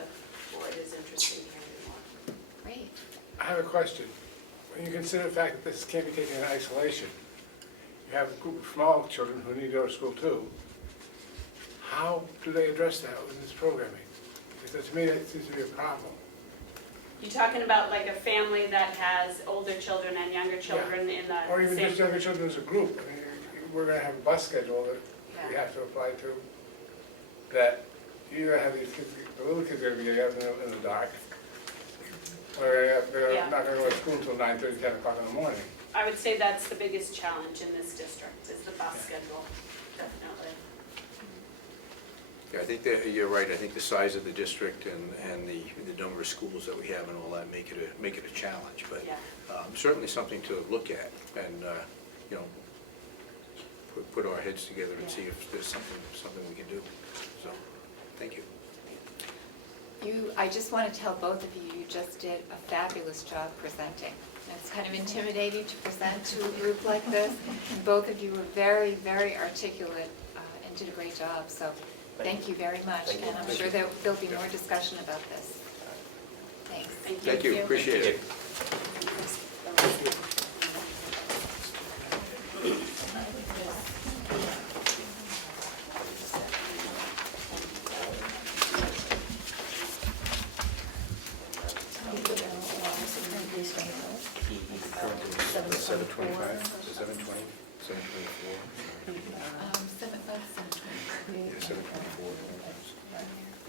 board is interested in hearing more. Great. I have a question. When you consider the fact that this can't be taken in isolation, you have a group of small children who need to go to school too. How do they address that with this programming? Because to me, that seems to be a problem. You talking about like a family that has older children and younger children in the Or even same just younger children as a group. I mean, we're going to have a bus schedule that we have to apply to, that you're going to have these kids, the little kids are going to be out in the dark, or they're not going to go to school until 9:30, 10 o'clock in the morning. I would say that's the biggest challenge in this district, is the bus schedule, definitely. Yeah, I think that you're right. I think the size of the district and the number of schools that we have and all that make it a challenge. But certainly something to look at and you know, put our heads together and see if there's something we can do. So, thank you. I just want to tell both of you, you just did a fabulous job presenting. It's kind of intimidating to present to a group like this. Both of you were very, very articulate and did a great job. So thank you very much. And I'm sure there'll be more discussion about this. Thanks. Thank you. Appreciate it.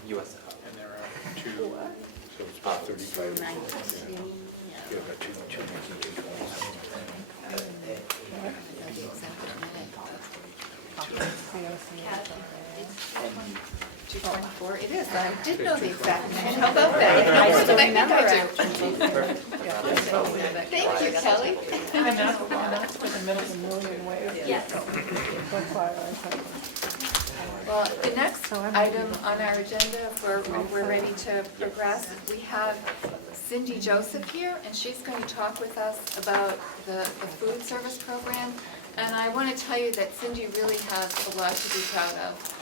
US. And there are two, so it's about 35. Yeah, about two. $224, it is. I did know the exact number. How about that? I still remember it. Thank you, Kelly. And that's for the middle of the million ways. Yes. Well, the next item on our agenda, if we're ready to progress, we have Cindy Joseph here, and she's going to talk with us about the food service program. And I want to tell you that Cindy really has a lot to be proud of.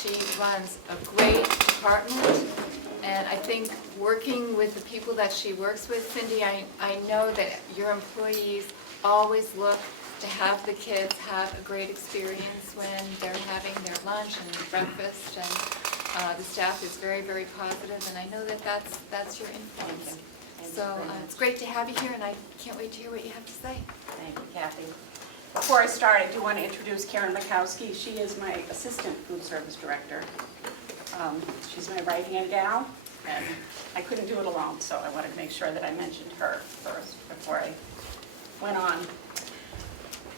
She runs a great department, and I think working with the people that she works with, Cindy, I know that your employees always look to have the kids have a great experience when they're having their lunch and breakfast, and the staff is very, very positive, and I know that that's your influence. So it's great to have you here, and I can't wait to hear what you have to say. Thank you, Kathy. Before I start, I do want to introduce Karen Makowski. She is my Assistant Food Service Director. She's my right-hand gal, and I couldn't do it alone, so I wanted to make sure that I mentioned her first before I went on.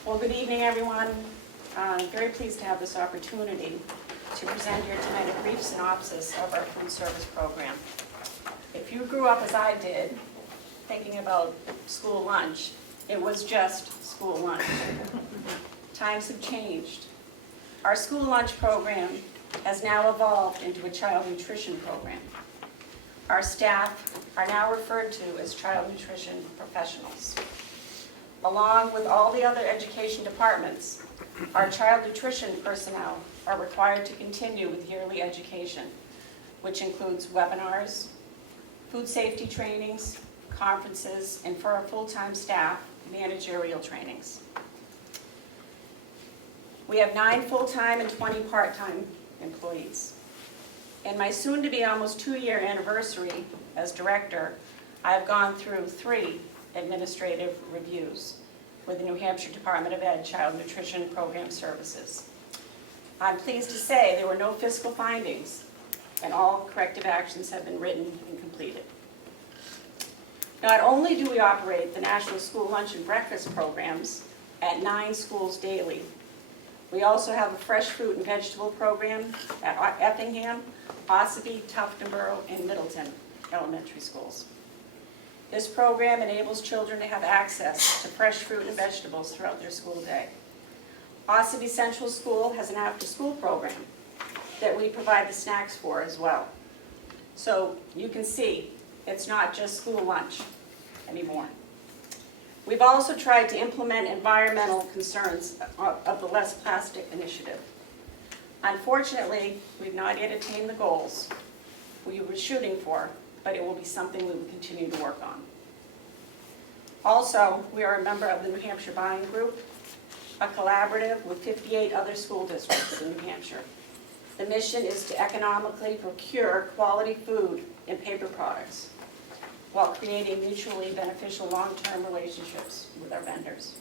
Well, good evening, everyone. I'm very pleased to have this opportunity to present here tonight a brief synopsis of our food service program. If you grew up as I did, thinking about school lunch, it was just school lunch. Times have changed. Our school lunch program has now evolved into a child nutrition program. Our staff are now referred to as child nutrition professionals. Along with all the other education departments, our child nutrition personnel are required to continue with yearly education, which includes webinars, food safety trainings, conferences, and for our full-time staff, managerial trainings. We have 9 full-time and 20 part-time employees. In my soon-to-be almost 2-year anniversary as director, I have gone through 3 administrative reviews with the New Hampshire Department of Ed Child Nutrition Program Services. I'm pleased to say there were no fiscal findings, and all corrective actions have been written and completed. Not only do we operate the National School Lunch and Breakfast programs at 9 schools daily, we also have a fresh fruit and vegetable program at Effingham, Ossipee, Tuftonboro, and Middleton elementary schools. This program enables children to have access to fresh fruit and vegetables throughout their school day. Ossipee Central School has an after-school program that we provide the snacks for as well. So you can see, it's not just school lunch anymore. We've also tried to implement environmental concerns of the Less Plastic initiative. Unfortunately, we've not yet attained the goals we were shooting for, but it will be something we will continue to work on. Also, we are a member of the New Hampshire Buying Group, a collaborative with 58 other school districts in New Hampshire. The mission is to economically procure quality food and paper products while creating mutually beneficial long-term relationships with our vendors.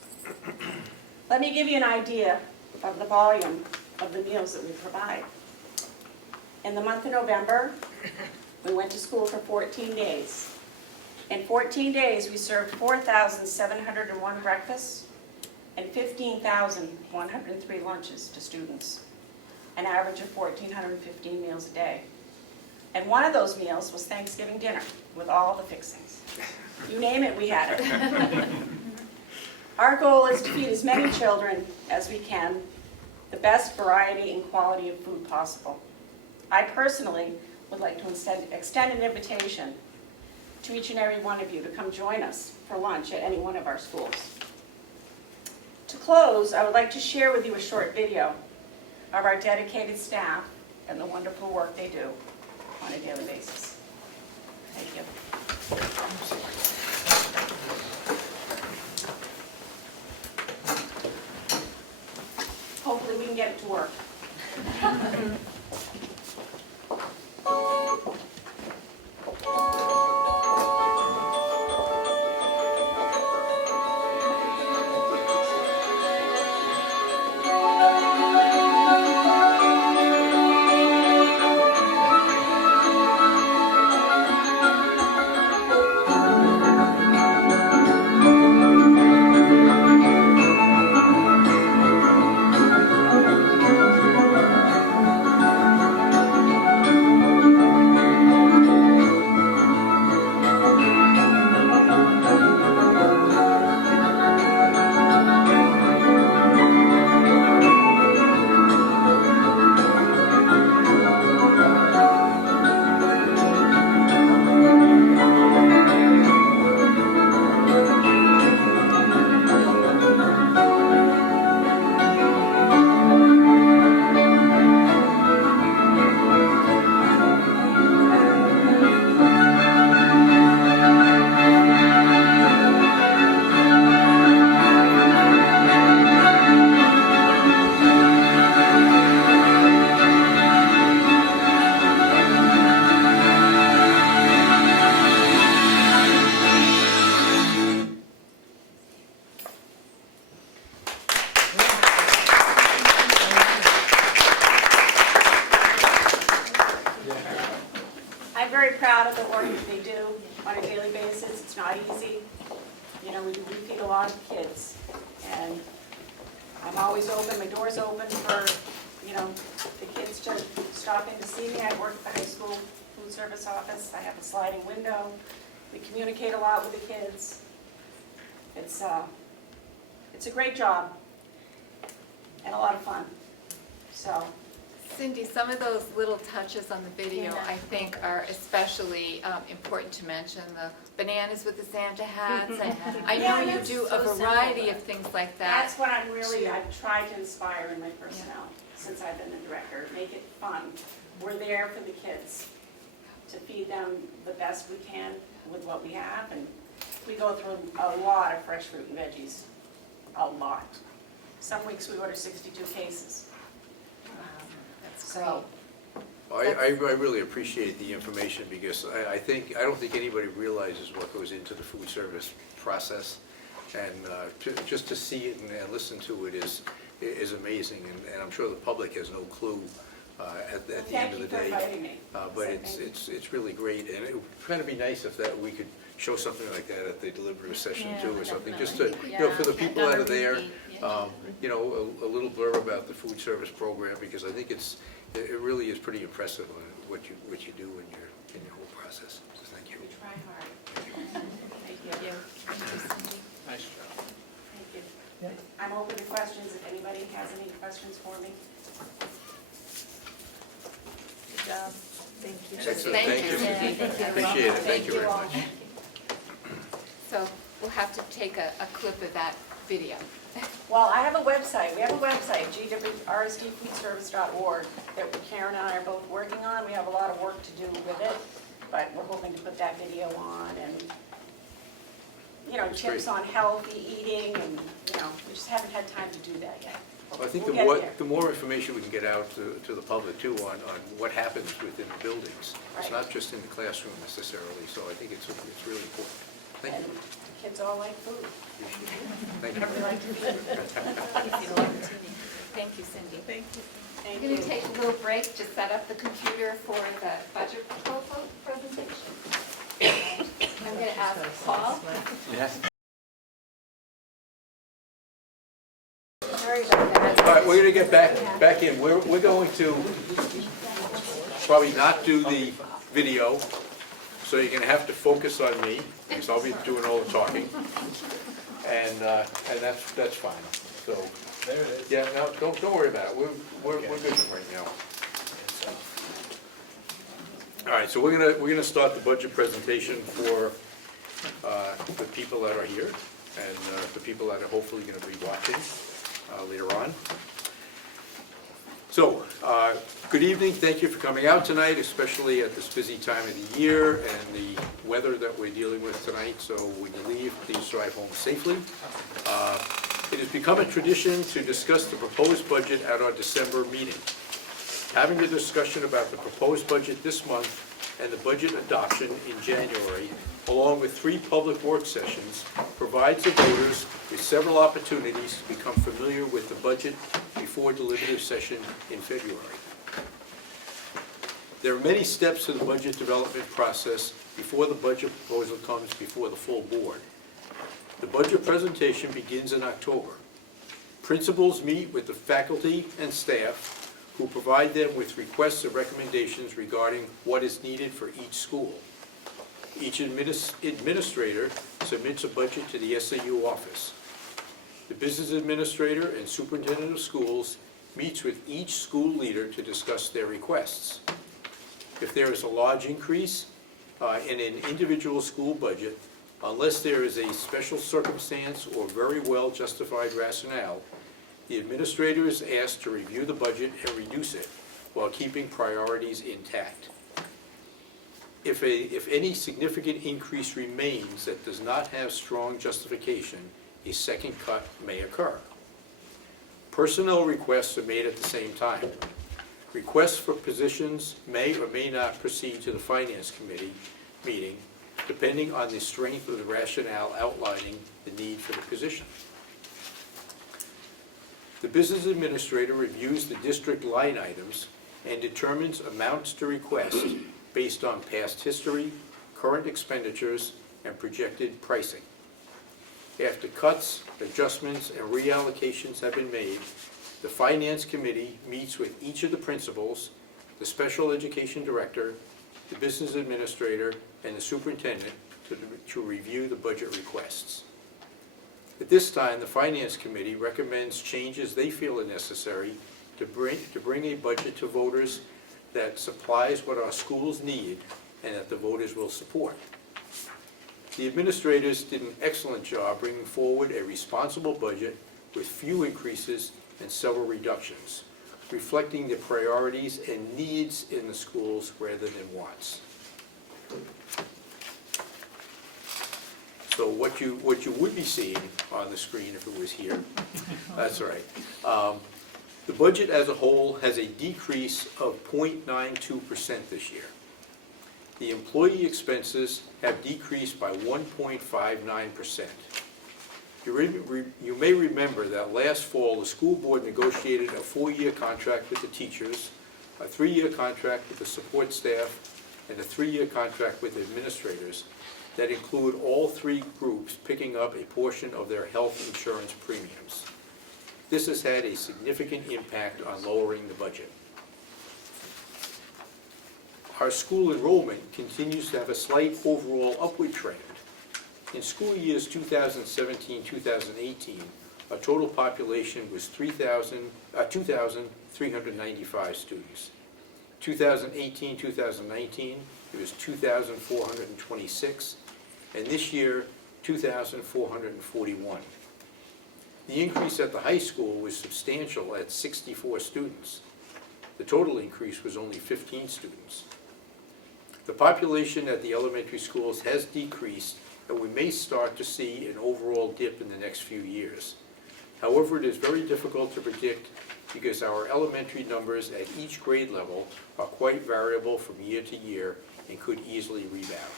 Let me give you an idea of the volume of the meals that we provide. In the month of November, we went to school for 14 days. In 14 days, we served 4,701 breakfasts and 15,103 lunches to students, an average of 1,415 meals a day. And one of those meals was Thanksgiving dinner with all the fixings. You name it, we had it. Our goal is to feed as many children as we can the best variety and quality of food possible. I personally would like to extend an invitation to each and every one of you to come join us for lunch at any one of our schools. To close, I would like to share with you a short video of our dedicated staff and the wonderful work they do on a daily basis. Thank you. Hopefully we can get it to work. daily basis. It's not easy. You know, we feed a lot of kids. And I'm always open, my door's open for, you know, the kids to stop in to see me. I work at the high school food service office. I have a sliding window. We communicate a lot with the kids. It's a great job and a lot of fun. So. Cindy, some of those little touches on the video, I think, are especially important to mention. The bananas with the Santa hats. I know Yeah, you that's do so a variety of things like that. That's what I've tried to inspire in my personnel since I've been the director, make it fun. We're there for the kids, to feed them the best we can with what we have, and we go through a lot of fresh fruit and veggies, a lot. Some weeks we order 62 cases. So, I really appreciate the information because I don't think anybody realizes what goes into the food service process. And just to see it and listen to it is amazing. And I'm sure the public has no clue at the end of the day. Thank you for inviting me. But it's really great. And it would kind of be nice if we could show something like that at the deliberative session too, or something, just to, you know, for the people that are there, you know, a little blurb about the food service program, because I think it really is pretty impressive on what you do in your whole process. So thank you. We try hard. Thank you. Nice job. Thank you. I'm open to questions if anybody has any questions for me. Good job. Thank you. Excellent. Thank Thank you. you. Appreciate it. Thank you very all. much. So we'll have to take a clip of that video. Well, I have a website. We have a website, GovernmentOversite.org, that Karen and I are both working on. We have a lot of work to do with it, but we're hoping to put that video on and, you know, That's tips great. on healthy eating, and, you know, we just haven't had time to do that yet. Well, I think We'll get there. the more information we can get out to the public too on what happens within the buildings. It's Right. not just in the classroom necessarily, so I think it's really important. Thank And you. kids all like food. Thank you. Everybody like to eat. Thank you, Cindy. Thank you. Thank I'm going you. to take a little break to set up the computer for the budget proposal presentation. I'm going to ask Paul. Yes. Sorry about that. All right, we're going to get back in. We're going to probably not do the video, so you're going to have to focus on me, because I'll be doing all the talking. And that's fine. So, There it is. yeah, no, don't worry about it. We're good right now. All right, so we're gonna start the budget presentation for the people that are here and the people that are hopefully going to be watching later on. So, good evening. Thank you for coming out tonight, especially at this busy time of the year and the weather that we're dealing with tonight. So when you leave, please drive home safely. It has become a tradition to discuss the proposed budget at our December meeting. Having the discussion about the proposed budget this month and the budget adoption in January, along with 3 public work sessions, provides the voters with several opportunities to become familiar with the budget before deliberative session in February. There are many steps to the budget development process before the budget proposal comes before the full board. The budget presentation begins in October. Principals meet with the faculty and staff who provide them with requests and recommendations regarding what is needed for each school. Each administrator submits a budget to the SAU office. The business administrator and superintendent of schools meets with each school leader to discuss their requests. If there is a large increase in an individual school budget, unless there is a special circumstance or very well justified rationale, the administrator is asked to review the budget and reduce it while keeping priorities intact. If any significant increase remains that does not have strong justification, a second cut may occur. Personnel requests are made at the same time. Requests for positions may or may not proceed to the Finance Committee meeting, depending on the strength of the rationale outlining the need for the position. The business administrator reviews the district line items and determines amounts to request based on past history, current expenditures, and projected pricing. After cuts, adjustments, and reallocations have been made, the Finance Committee meets with each of the principals, the special education director, the business administrator, and the superintendent to review the budget requests. At this time, the Finance Committee recommends changes they feel are necessary to bring a budget to voters that supplies what our schools need and that the voters will support. The administrators did an excellent job bringing forward a responsible budget with few increases and several reductions, reflecting the priorities and needs in the schools rather than wants. So what you would be seeing on the screen if it was here, that's right. The budget as a whole has a decrease of 0.92% this year. The employee expenses have decreased by 1.59%. You may remember that last fall, the school board negotiated a 4-year contract with the teachers, a 3-year contract with the support staff, and a 3-year contract with administrators that include all 3 groups picking up a portion of their health insurance premiums. This has had a significant impact on lowering the budget. Our school enrollment continues to have a slight overall upward trend. In school years 2017-2018, our total population was 2,395 students. 2018-2019, it was 2,426, and this year, 2,441. The increase at the high school was substantial at 64 students. The total increase was only 15 students. The population at the elementary schools has decreased, and we may start to see an overall dip in the next few years. However, it is very difficult to predict because our elementary numbers at each grade level are quite variable from year to year and could easily rebound.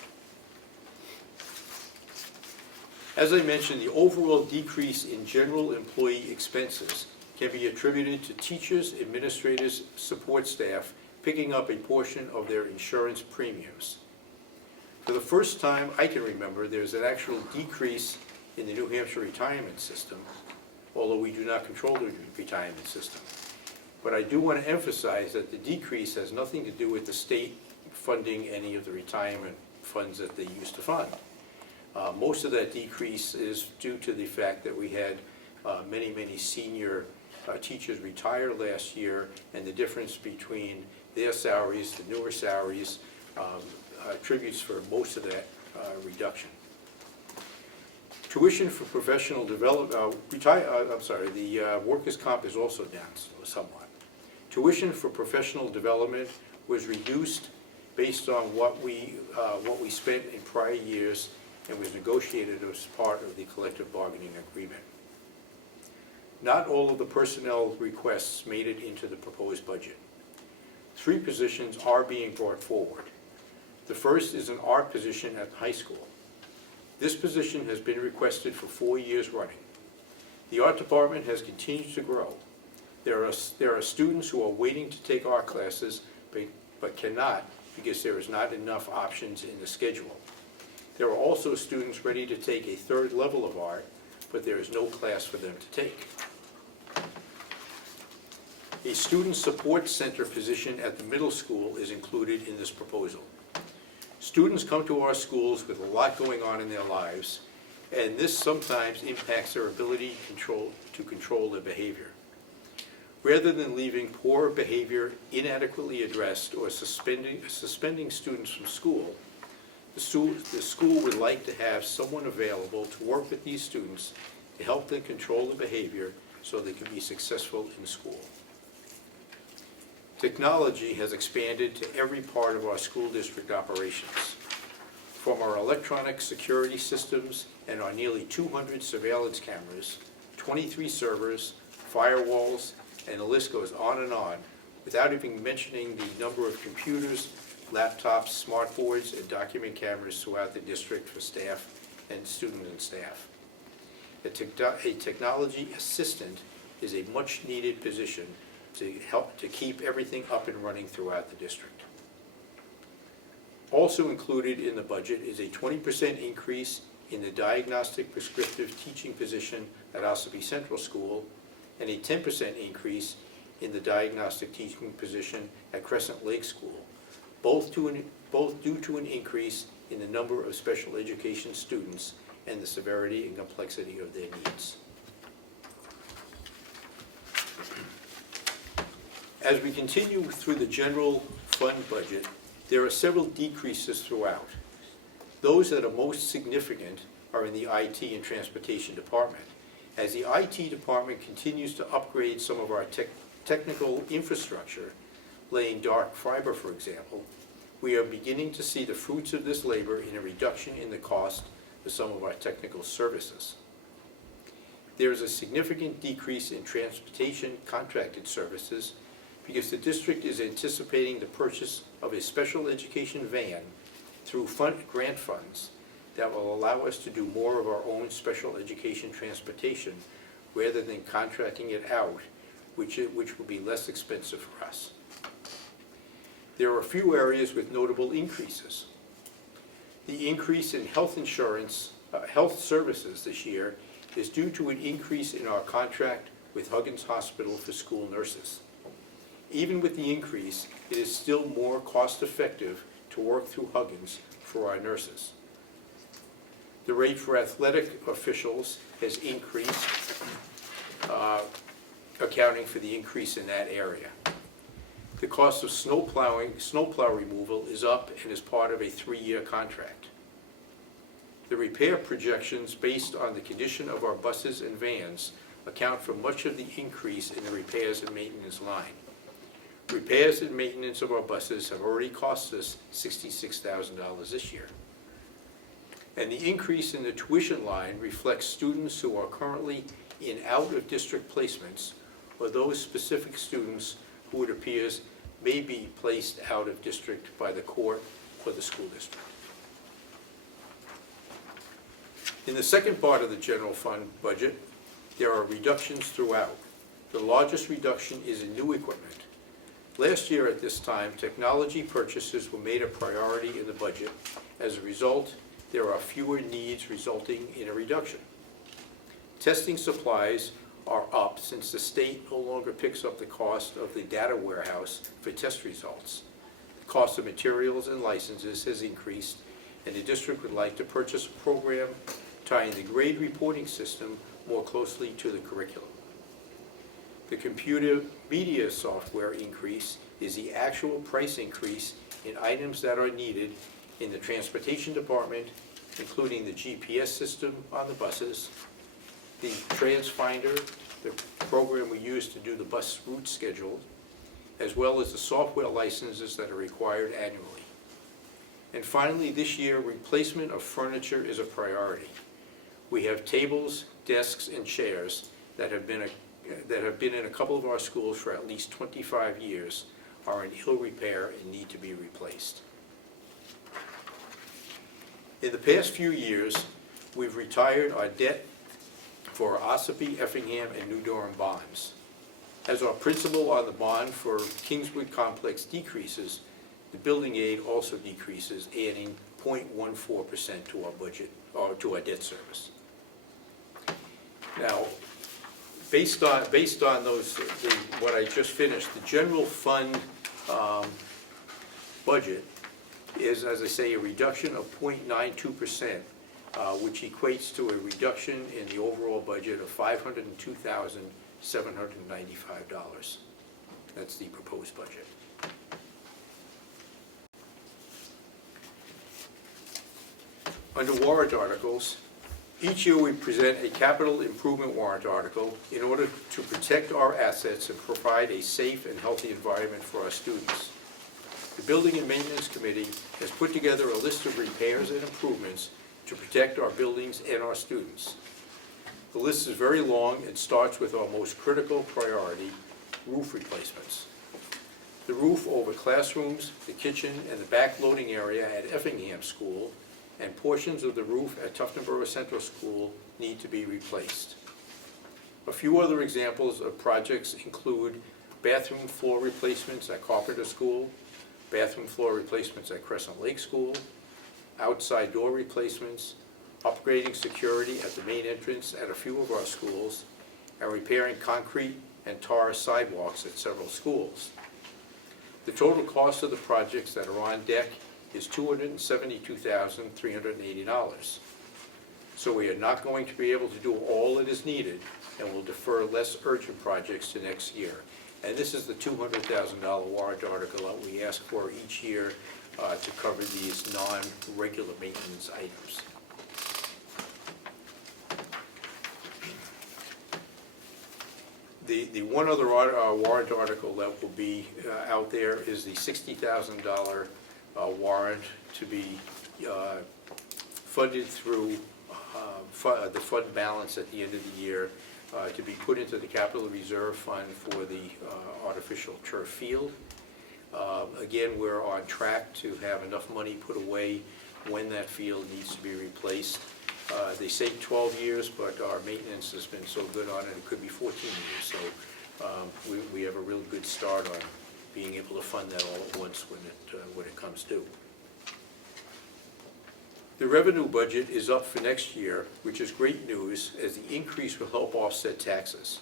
As I mentioned, the overall decrease in general employee expenses can be attributed to teachers, administrators, support staff picking up a portion of their insurance premiums. For the first time I can remember, there's an actual decrease in the New Hampshire retirement system, although we do not control the retirement system. But I do want to emphasize that the decrease has nothing to do with the state funding any of the retirement funds that they used to fund. Most of that decrease is due to the fact that we had many senior teachers retire last year, and the difference between their salaries, the newer salaries, attributes for most of that reduction. Tuition for professional development, the workers' comp is also down somewhat. Tuition for professional development was reduced based on what we spent in prior years and was negotiated as part of the collective bargaining agreement. Not all of the personnel requests made it into the proposed budget. 3 positions are being brought forward. The first is an art position at the high school. This position has been requested for 4 years running. The art department has continued to grow. There are students who are waiting to take art classes but cannot because there is not enough options in the schedule. There are also students ready to take a 3rd level of art, but there is no class for them to take. A student support center position at the middle school is included in this proposal. Students come to our schools with a lot going on in their lives, and this sometimes impacts their ability to control their behavior. Rather than leaving poor behavior inadequately addressed or suspending students from school, the school would like to have someone available to work with these students to help them control the behavior so they can be successful in school. Technology has expanded to every part of our school district operations. From our electronic security systems and our nearly 200 surveillance cameras, 23 servers, firewalls, and the list goes on, without even mentioning the number of computers, laptops, smartboards, and document cameras throughout the district for staff and students and staff. A technology assistant is a much-needed position to help to keep everything up and running throughout the district. Also included in the budget is a 20% increase in the diagnostic prescriptive teaching position at Ossipee Central School and a 10% increase in the diagnostic teaching position at Crescent Lake School, both due to an increase in the number of special education students and the severity and complexity of their needs. As we continue through the general fund budget, there are several decreases throughout. Those that are most significant are in the IT and Transportation Department. As the IT department continues to upgrade some of our technical infrastructure, laying dark fiber, for example, we are beginning to see the fruits of this labor in a reduction in the cost of some of our technical services. There is a significant decrease in transportation contracted services because the district is anticipating the purchase of a special education van through grant funds that will allow us to do more of our own special education transportation rather than contracting it out, which will be less expensive for us. There are a few areas with notable increases. The increase in health insurance, health services this year is due to an increase in our contract with Huggins Hospital for school nurses. Even with the increase, it is still more cost-effective to work through Huggins for our nurses. The rate for athletic officials has increased, accounting for the increase in that area. The cost of snowplow removal is up and is part of a 3-year contract. The repair projections based on the condition of our buses and vans account for much of the increase in the repairs and maintenance line. Repairs and maintenance of our buses have already cost us $66,000 this year. And the increase in the tuition line reflects students who are currently in out-of-district placements or those specific students who it appears may be placed out of district by the court or the school district. In the second part of the general fund budget, there are reductions throughout. The largest reduction is in new equipment. Last year at this time, technology purchases were made a priority in the budget. As a result, there are fewer needs resulting in a reduction. Testing supplies are up since the state no longer picks up the cost of the data warehouse for test results. The cost of materials and licenses has increased, and the district would like to purchase a program tying the grade reporting system more closely to the curriculum. The computer media software increase is the actual price increase in items that are needed in the transportation department, including the GPS system on the buses, the TransFinder, the program we use to do the bus route schedule, as well as the software licenses that are required annually. And finally, this year, replacement of furniture is a priority. We have tables, desks, and chairs that have been in a couple of our schools for at least 25 years, are in ill repair and need to be replaced. In the past few years, we've retired our debt for Ossipee, Effingham, and New Durham bonds. As our principal on the bond for Kingswood Complex decreases, the building aid also decreases, adding 0.14% to our budget, or to our debt service. Now, based on those, what I just finished, the general fund budget is, as I say, a reduction of 0.92%, which equates to a reduction in the overall budget of $502,795. That's the proposed budget. Under warrant articles, each year we present a capital improvement warrant article in order to protect our assets and provide a safe and healthy environment for our students. The Building and Maintenance Committee has put together a list of repairs and improvements to protect our buildings and our students. The list is very long and starts with our most critical priority, roof replacements. The roof over classrooms, the kitchen, and the back loading area at Effingham School and portions of the roof at Tuftonboro Central School need to be replaced. A few other examples of projects include bathroom floor replacements at Carpenter School, bathroom floor replacements at Crescent Lake School, outside door replacements, upgrading security at the main entrance at a few of our schools, and repairing concrete and tar sidewalks at several schools. The total cost of the projects that are on deck is $272,380. So we are not going to be able to do all that is needed, and will defer less urgent projects to next year. And this is the $200,000 warrant article that we ask for each year to cover these non-regular maintenance items. The one other warrant article that will be out there is the $60,000 warrant to be funded through the fund balance at the end of the year to be put into the capital reserve fund for the artificial turf field. Again, we're on track to have enough money put away when that field needs to be replaced. They say 12 years, but our maintenance has been so good on it, it could be 14 years. So we have a real good start on being able to fund that all at once when it comes due. The revenue budget is up for next year, which is great news, as the increase will help offset taxes.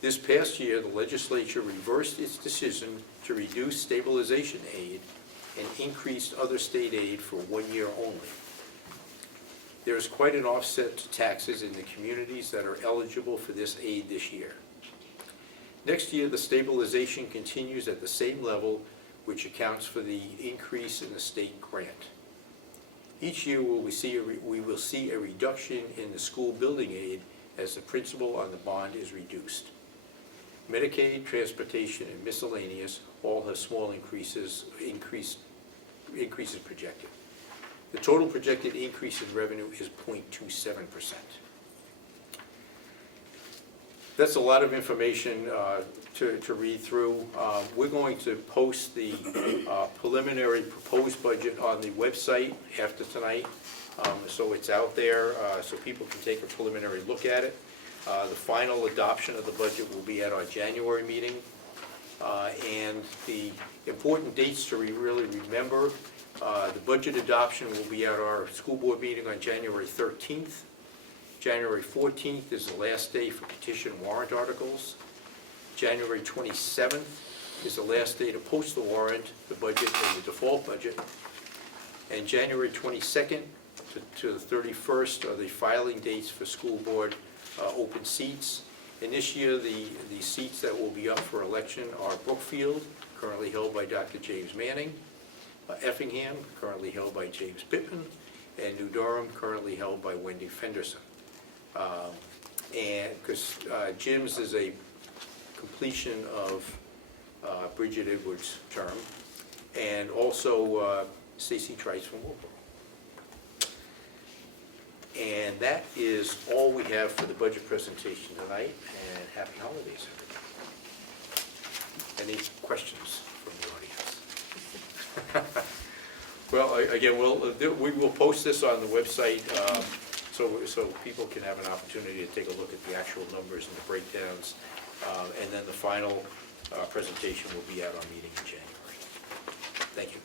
This past year, the legislature reversed its decision to reduce stabilization aid and increased other state aid for 1 year only. There is quite an offset to taxes in the communities that are eligible for this aid this year. Next year, the stabilization continues at the same level, which accounts for the increase in the state grant. Each year, we will see a reduction in the school building aid as the principal on the bond is reduced. Medicaid, transportation, and miscellaneous all have small increases projected. The total projected increase in revenue is 0.27%. That's a lot of information to read through. We're going to post the preliminary proposed budget on the website after tonight, so it's out there so people can take a preliminary look at it. The final adoption of the budget will be at our January meeting. And the important dates to really remember, the budget adoption will be at our school board meeting on January 13th. January 14th is the last day for petition warrant articles. January 27th is the last day to post the warrant, the budget, and the default budget. And January 22nd to the 31st are the filing dates for school board open seats. And this year, the seats that will be up for election are Brookfield, currently held by Dr. James Manning, Effingham, currently held by James Pittman, and New Durham, currently held by Wendy Fenderson. And because Jim's is a completion of Bridget Edwards' term, and also Stacy Trice from Wilbur. And that is all we have for the budget presentation tonight, and happy holidays, everybody. Any questions from the audience? Well, again, we will post this on the website so people can have an opportunity to take a look at the actual numbers and the breakdowns. And then the final presentation will be at our meeting in January. Thank you.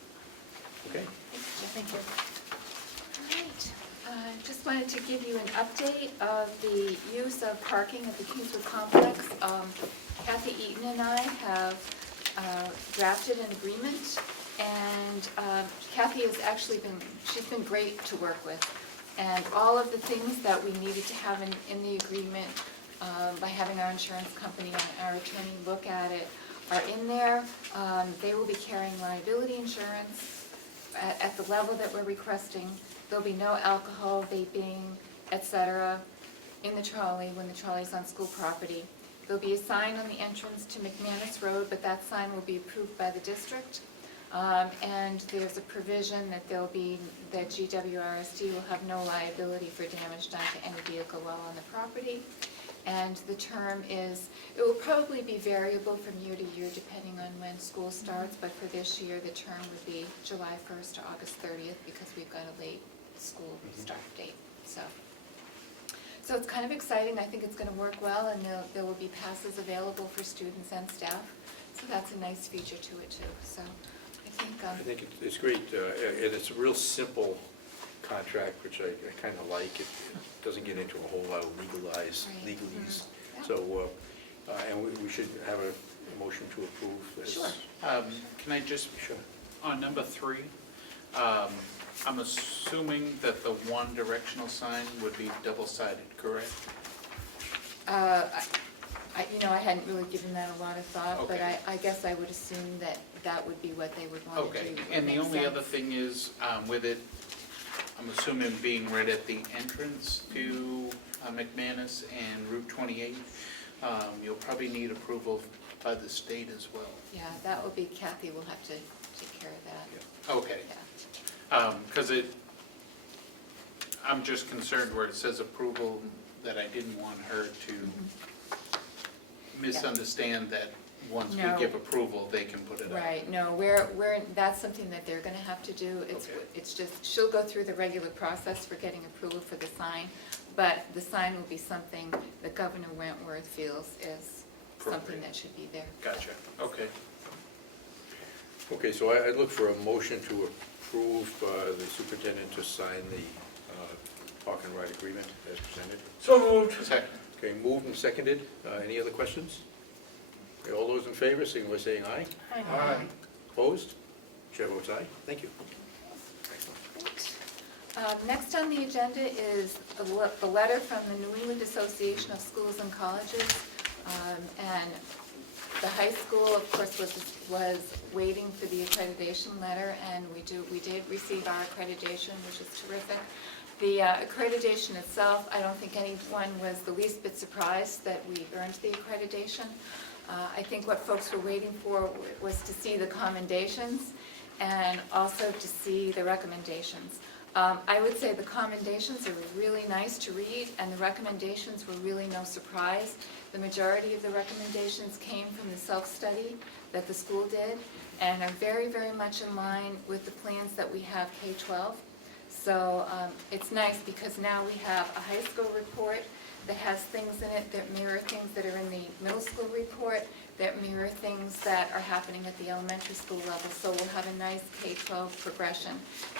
Okay? Thank you. All right. Just wanted to give you an update of the use of parking at the Kingswood Complex. Kathy Eaton and I have drafted an agreement, and Kathy has actually she's been great to work with. And all of the things that we needed to have in the agreement by having our insurance company and our attorney look at it are in there. They will be carrying liability insurance at the level that we're requesting. There'll be no alcohol, vaping, etc. in the trolley when the trolley's on school property. There'll be a sign on the entrance to McManus Road, but that sign will be approved by the district. And there's a provision that that GWRSD will have no liability for damage done to any vehicle while on the property. And the term it will probably be variable from year to year depending on when school starts, but for this year the term would be July 1st to August 30th because we've got a late school start date. So it's kind of exciting. I think it's going to work well, and there will be passes available for students and staff. So that's a nice feature to it too. So I think it's great, and it's a real simple contract, which I kind of like. It doesn't get into a whole lot of legalese. Yeah. So, and we should have a motion to approve this. Sure. Can I just, Sure. on number 3, I'm assuming that the one directional sign would be double-sided, correct? I hadn't really given that a lot of thought, but Okay. I guess I would assume that that would be what they would want to do. Okay, It and the makes only sense. other thing is, with it, I'm assuming being right at the entrance to McManus and Route 28, you'll probably need approval by the state as well. Yeah, that will be, Kathy will have to take care of that. Okay. Because I'm just concerned where it says approval, that I didn't want her to misunderstand that once we No. give approval, they can put it up. Right, no, that's something that they're gonna have to do. It's just, she'll go through the regular process for getting approval for the sign, but the sign will be something that Governor Wentworth feels is something that should be there. Gotcha, okay. Okay, so I look for a motion to approve the superintendent to sign the park and ride agreement as presented. So moved. Second. Okay, moved and seconded. Any other questions? Okay, all those in favor, signal by saying aye. Aye. Opposed? Chair votes aye. Thank you. Next on the agenda is the letter from the New England Association of Schools and Colleges. And the high school, of course, was waiting for the accreditation letter, and we did receive our accreditation, which is terrific. The accreditation itself, I don't think anyone was the least bit surprised that we earned the accreditation. I think what folks were waiting for was to see the commendations and also to see the recommendations. I would say the commendations are really nice to read, and the recommendations were really no surprise. The majority of the recommendations came from the self-study that the school did and are very, very much in line with the plans that we have K-12. So it's nice because now we have a high school report that has things in it that mirror things that are in the middle school report, that mirror things that are happening at the elementary school level. So we'll have a nice K-12 progression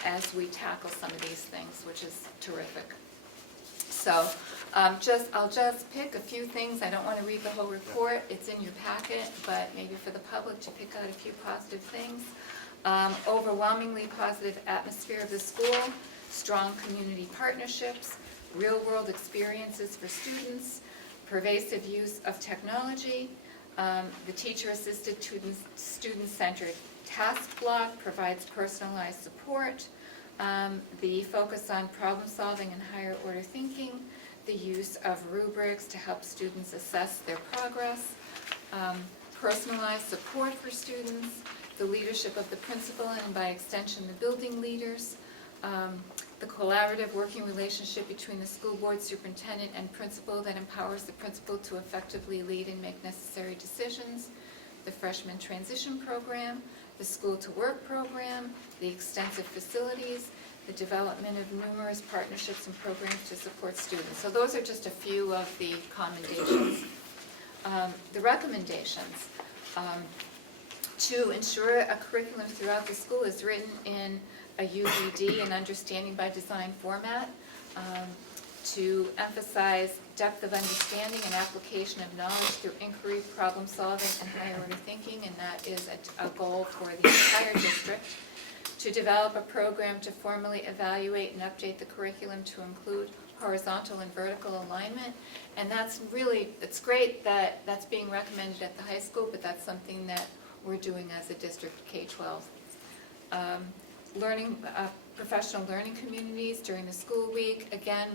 as we tackle some of these things, which is terrific. So I'll just pick a few things. I don't want to read the whole report. It's in your packet, but maybe for the public to pick out a few positive things. Overwhelmingly positive atmosphere of the school, strong community partnerships, real-world experiences for students, pervasive use of technology, the teacher-assisted student-centered task block provides personalized support, the focus on problem-solving and higher-order thinking, the use of rubrics to help students assess their progress, personalized support for students, the leadership of the principal and by extension the building leaders, the collaborative working relationship between the school board superintendent and principal that empowers the principal to effectively lead and make necessary decisions, the freshman transition program, the school to work program, the extensive facilities, the development of numerous partnerships and programs to support students. So those are just a few of the commendations. The recommendations. To ensure a curriculum throughout the school is written in a UBD, an understanding by design format, to emphasize depth of understanding and application of knowledge through inquiry, problem solving, and higher order thinking, and that is a goal for the entire district. To develop a program to formally evaluate and update the curriculum to include horizontal and vertical alignment, and that's really, it's great that that's being recommended at the high school, but that's something that we're doing as a district K-12. Professional learning communities during the school week. Again,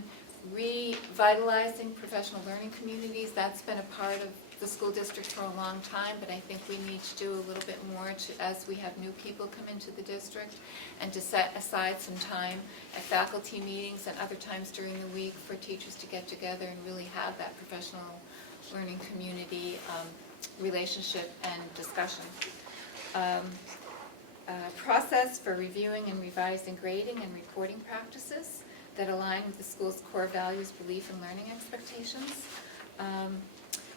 revitalizing professional learning communities. That's been a part of the school district for a long time, but I think we need to do a little bit more as we have new people come into the district, and to set aside some time at faculty meetings and other times during the week for teachers to get together and really have that professional learning community relationship and discussion. Process for reviewing and revising grading and reporting practices that align with the school's core values, belief, and learning expectations.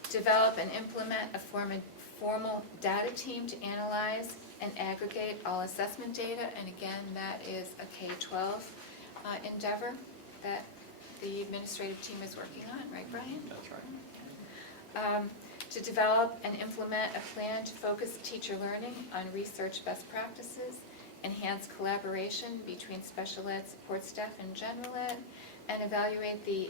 Develop and implement a formal data team to analyze and aggregate all assessment data. And again, that is a K-12 endeavor that the administrative team is working on, right, Brian? That's right. To develop and implement a plan to focus teacher learning on research best practices, enhance collaboration between special ed support staff and general ed, and evaluate the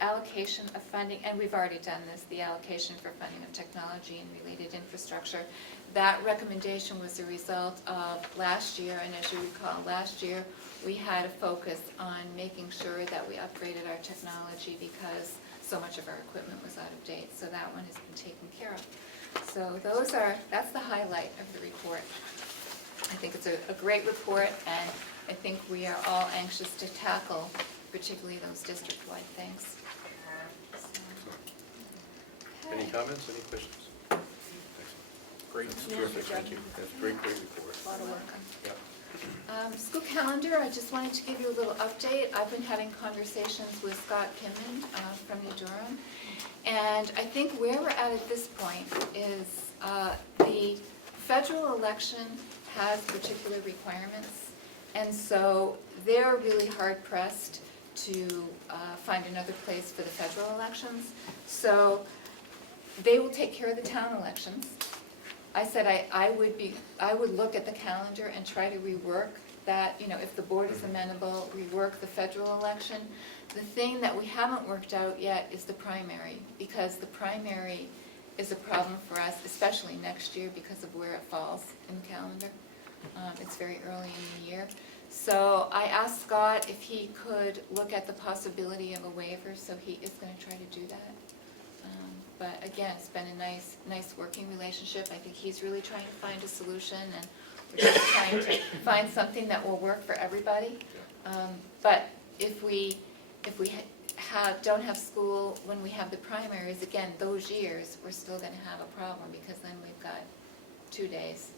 allocation of funding, and we've already done this, the allocation for funding of technology and related infrastructure. That recommendation was a result of last year, and as you recall, last year we had a focus on making sure that we upgraded our technology because so much of our equipment was out of date, so that one has been taken care of. So that's the highlight of the report. I think it's a great report, and I think we are all anxious to tackle particularly those district-wide things. Any comments, any questions? Great, that's terrific, thank you. That's a great report. A lot of work on. Yeah. School calendar, I just wanted to give you a little update. I've been having conversations with Scott Kinman from New Durham, and I think where we're at this point is the federal election has particular requirements, and so they're really hard-pressed to find another place for the federal elections. So they will take care of the town elections. I said I would look at the calendar and try to rework that, if the board is amenable, rework the federal election. The thing that we haven't worked out yet is the primary, because the primary is a problem for us, especially next year because of where it falls in the calendar. It's very early in the year. So I asked Scott if he could look at the possibility of a waiver, so he is going to try to do that. But again, it's been a nice working relationship. I think he's really trying to find a solution, and we're just trying to find something that will work for everybody. But if we don't have school when we have the primaries, again, those years, we're still going to have a problem, because then we've got 2 days.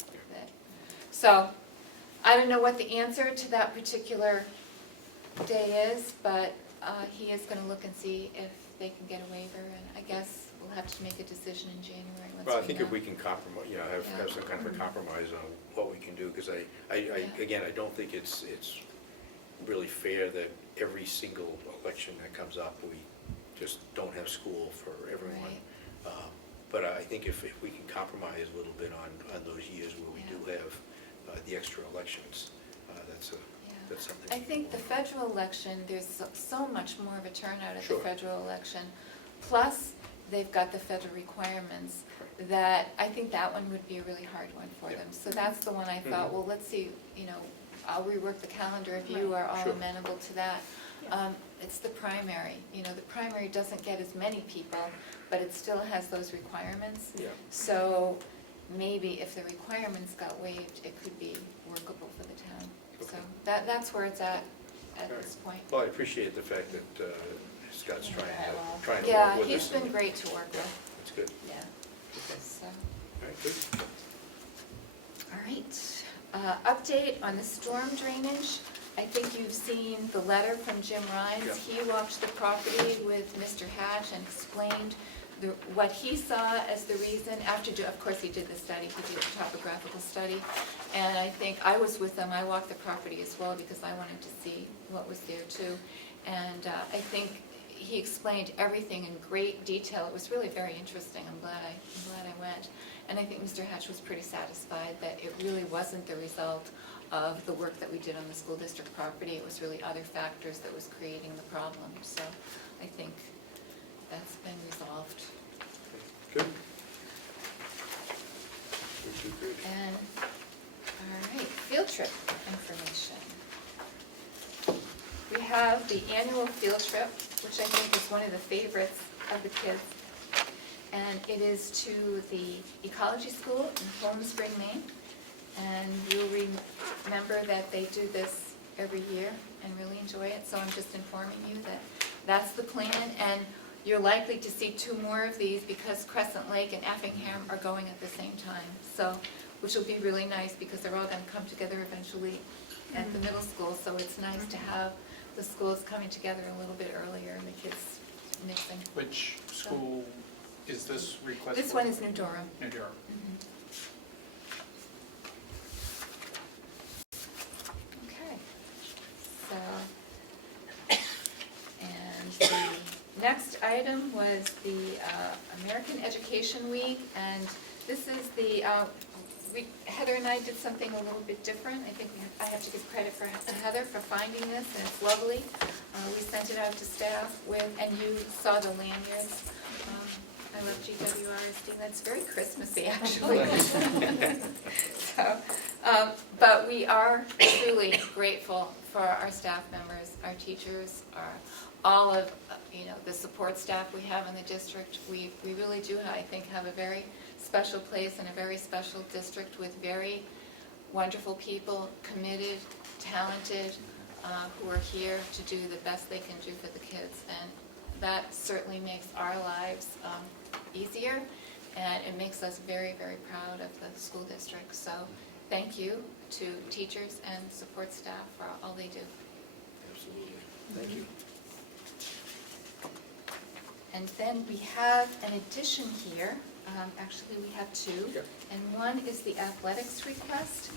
So I don't know what the answer to that particular day is, but he is going to look and see if they can get a waiver, and I guess we'll have to make a decision in January. Well, I think if we can compromise, have some kind of a compromise on what we can do, because again, I don't think it's really fair that every single election that comes up, we just don't have school for everyone. Right. But I think if we can compromise a little bit on those years where we do have the extra elections, that's something. I think the federal election, there's so much more of a turnout at the federal election. Plus, they've got the federal requirements that I think that one would be a really hard one for them. So that's the one I thought, well, let's see, I'll rework the calendar if you are all amenable to that. It's the primary. The primary doesn't get as many people, but it still has those requirements. Yeah. So maybe if the requirements got waived, it could be workable for the town. So that's where it's at this point. Well, I appreciate the fact that Scott's trying to work with us. Yeah, he's been great to work with. That's good. Yeah. So. All right, good. All right. Update on the storm drainage. I think you've seen the letter from Jim Rhines. Yeah. He walked the property with Mr. Hatch and explained what he saw as the reason. Of course, he did the study. He did the topographical study. And I think I was with him. I walked the property as well because I wanted to see what was there too. And I think he explained everything in great detail. It was really very interesting. I'm glad I went. And I think Mr. Hatch was pretty satisfied that it really wasn't the result of the work that we did on the school district property. It was really other factors that was creating the problem. So I think that's been resolved. Good. Good. And, all right, field trip information. We have the annual field trip, which I think is one of the favorites of the kids. And it is to the ecology school in Home Spring, Maine. And you'll remember that they do this every year and really enjoy it. So I'm just informing you that that's the plan. And you're likely to see 2 more of these because Crescent Lake and Effingham are going at the same time. So, which will be really nice because they're all going to come together eventually at the middle school. So it's nice to have the schools coming together a little bit earlier and the kids mixing. Which school is this request for? This one is New Durham. New Durham. next item was the American Education Week, and this is the, Heather and I did something a little bit different. I think I have to give credit for Heather for finding this, and it's lovely. We sent it out to staff with, and you saw the lanyards. I love GWRSD. That's very Christmassy, actually. So, but we are truly grateful for our staff members, our teachers, all of the support staff we have in the district. We really do, I think, have a very special place and a very special district with very wonderful people, committed, talented, who are here to do the best they can do for the kids. And that certainly makes our lives easier, and it makes us very, very proud of the school district. So thank you to teachers and support staff for all they do. Absolutely. Thank you. And then we have an addition here. Actually, we have two. Yep. And one is the athletics request.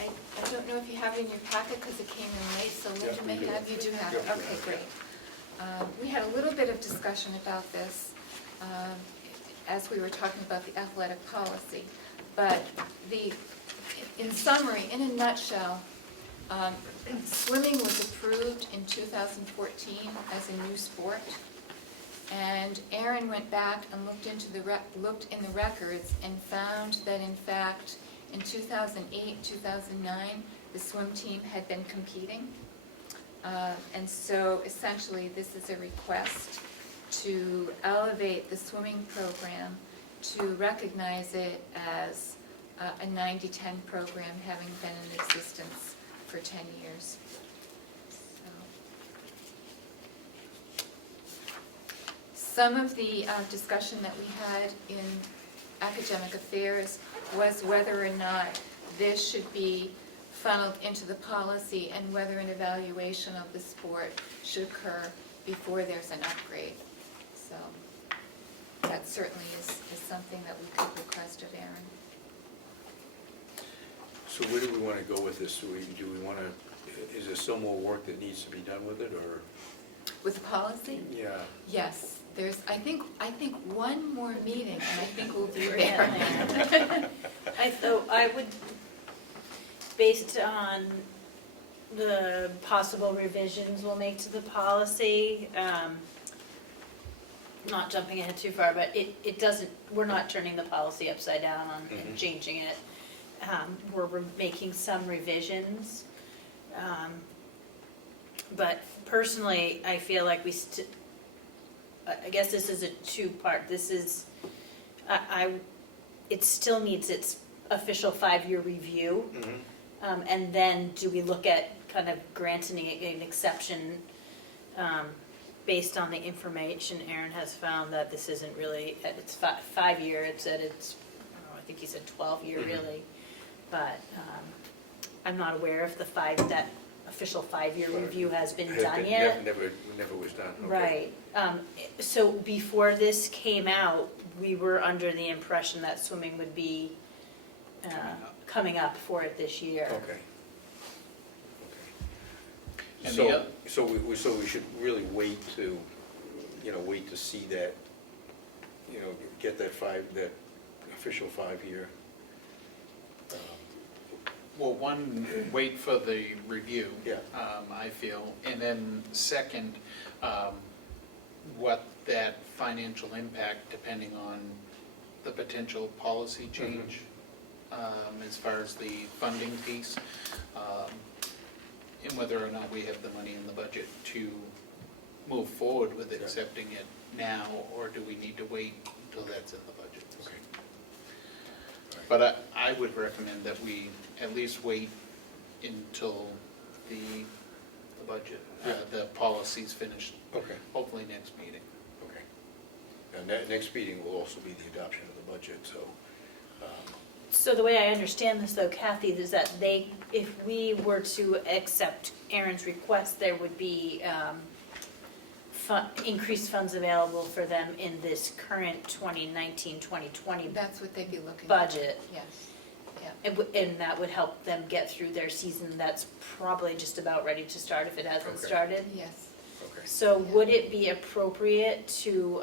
I don't know if you have it in your packet because it came in late, so Linda may have. You do have it. Okay, great. We had a little bit of discussion about this as we were talking about the athletic policy. But in summary, in a nutshell, swimming was approved in 2014 as a new sport. And Aaron went back and looked in the records and found that in fact in 2008, 2009, the swim team had been competing. And so essentially this is a request to elevate the swimming program to recognize it as a 90-10 program having been in existence for 10 years. Some of the discussion that we had in academic affairs was whether or not this should be funneled into the policy and whether an evaluation of the sport should occur before there's an upgrade. So that certainly is something that we could request of Aaron. So where do we want to go with this? Do we want to, is there still more work that needs to be done with it, or? With the policy? Yeah. Yes. There's, I think one more meeting, and I think we'll be there. I would, based on the possible revisions we'll make to the policy, not jumping ahead too far, but it doesn't, we're not turning the policy upside down and changing it. We're making some revisions. But personally, I feel like I guess this is a two-part. This is, it still needs its official 5-year review. And then do we look at kind of granting an exception based on the information Aaron has found that this isn't really at its 5-year, it's at its, I think he said 12-year really. But I'm not aware if that official 5-year review has been done yet. Never was done. Okay. Right. So before this came out, we were under the impression that swimming would be coming up for it this year. Okay. And So we should really wait to see that, get that official 5-year. Well, one, wait for the review. Yeah. I feel, and then second, what that financial impact, depending on the potential policy change, as far as the funding piece, and whether or not we have the money in the budget to move forward with accepting it now, or do we need to wait until that's in the budget? Okay. But I would recommend that we at least wait until the budget, the policy's finished. Okay. Hopefully next meeting. Okay. And next meeting will also be the adoption of the budget, so. So the way I understand this though, Kathy, is that if we were to accept Aaron's request, there would be increased funds available for them in this current 2019-2020 That's what they'd be looking budget. at. Yes. Yeah. And that would help them get through their season that's probably just about ready to start if it hasn't started. Yes. Okay. So would it be appropriate to,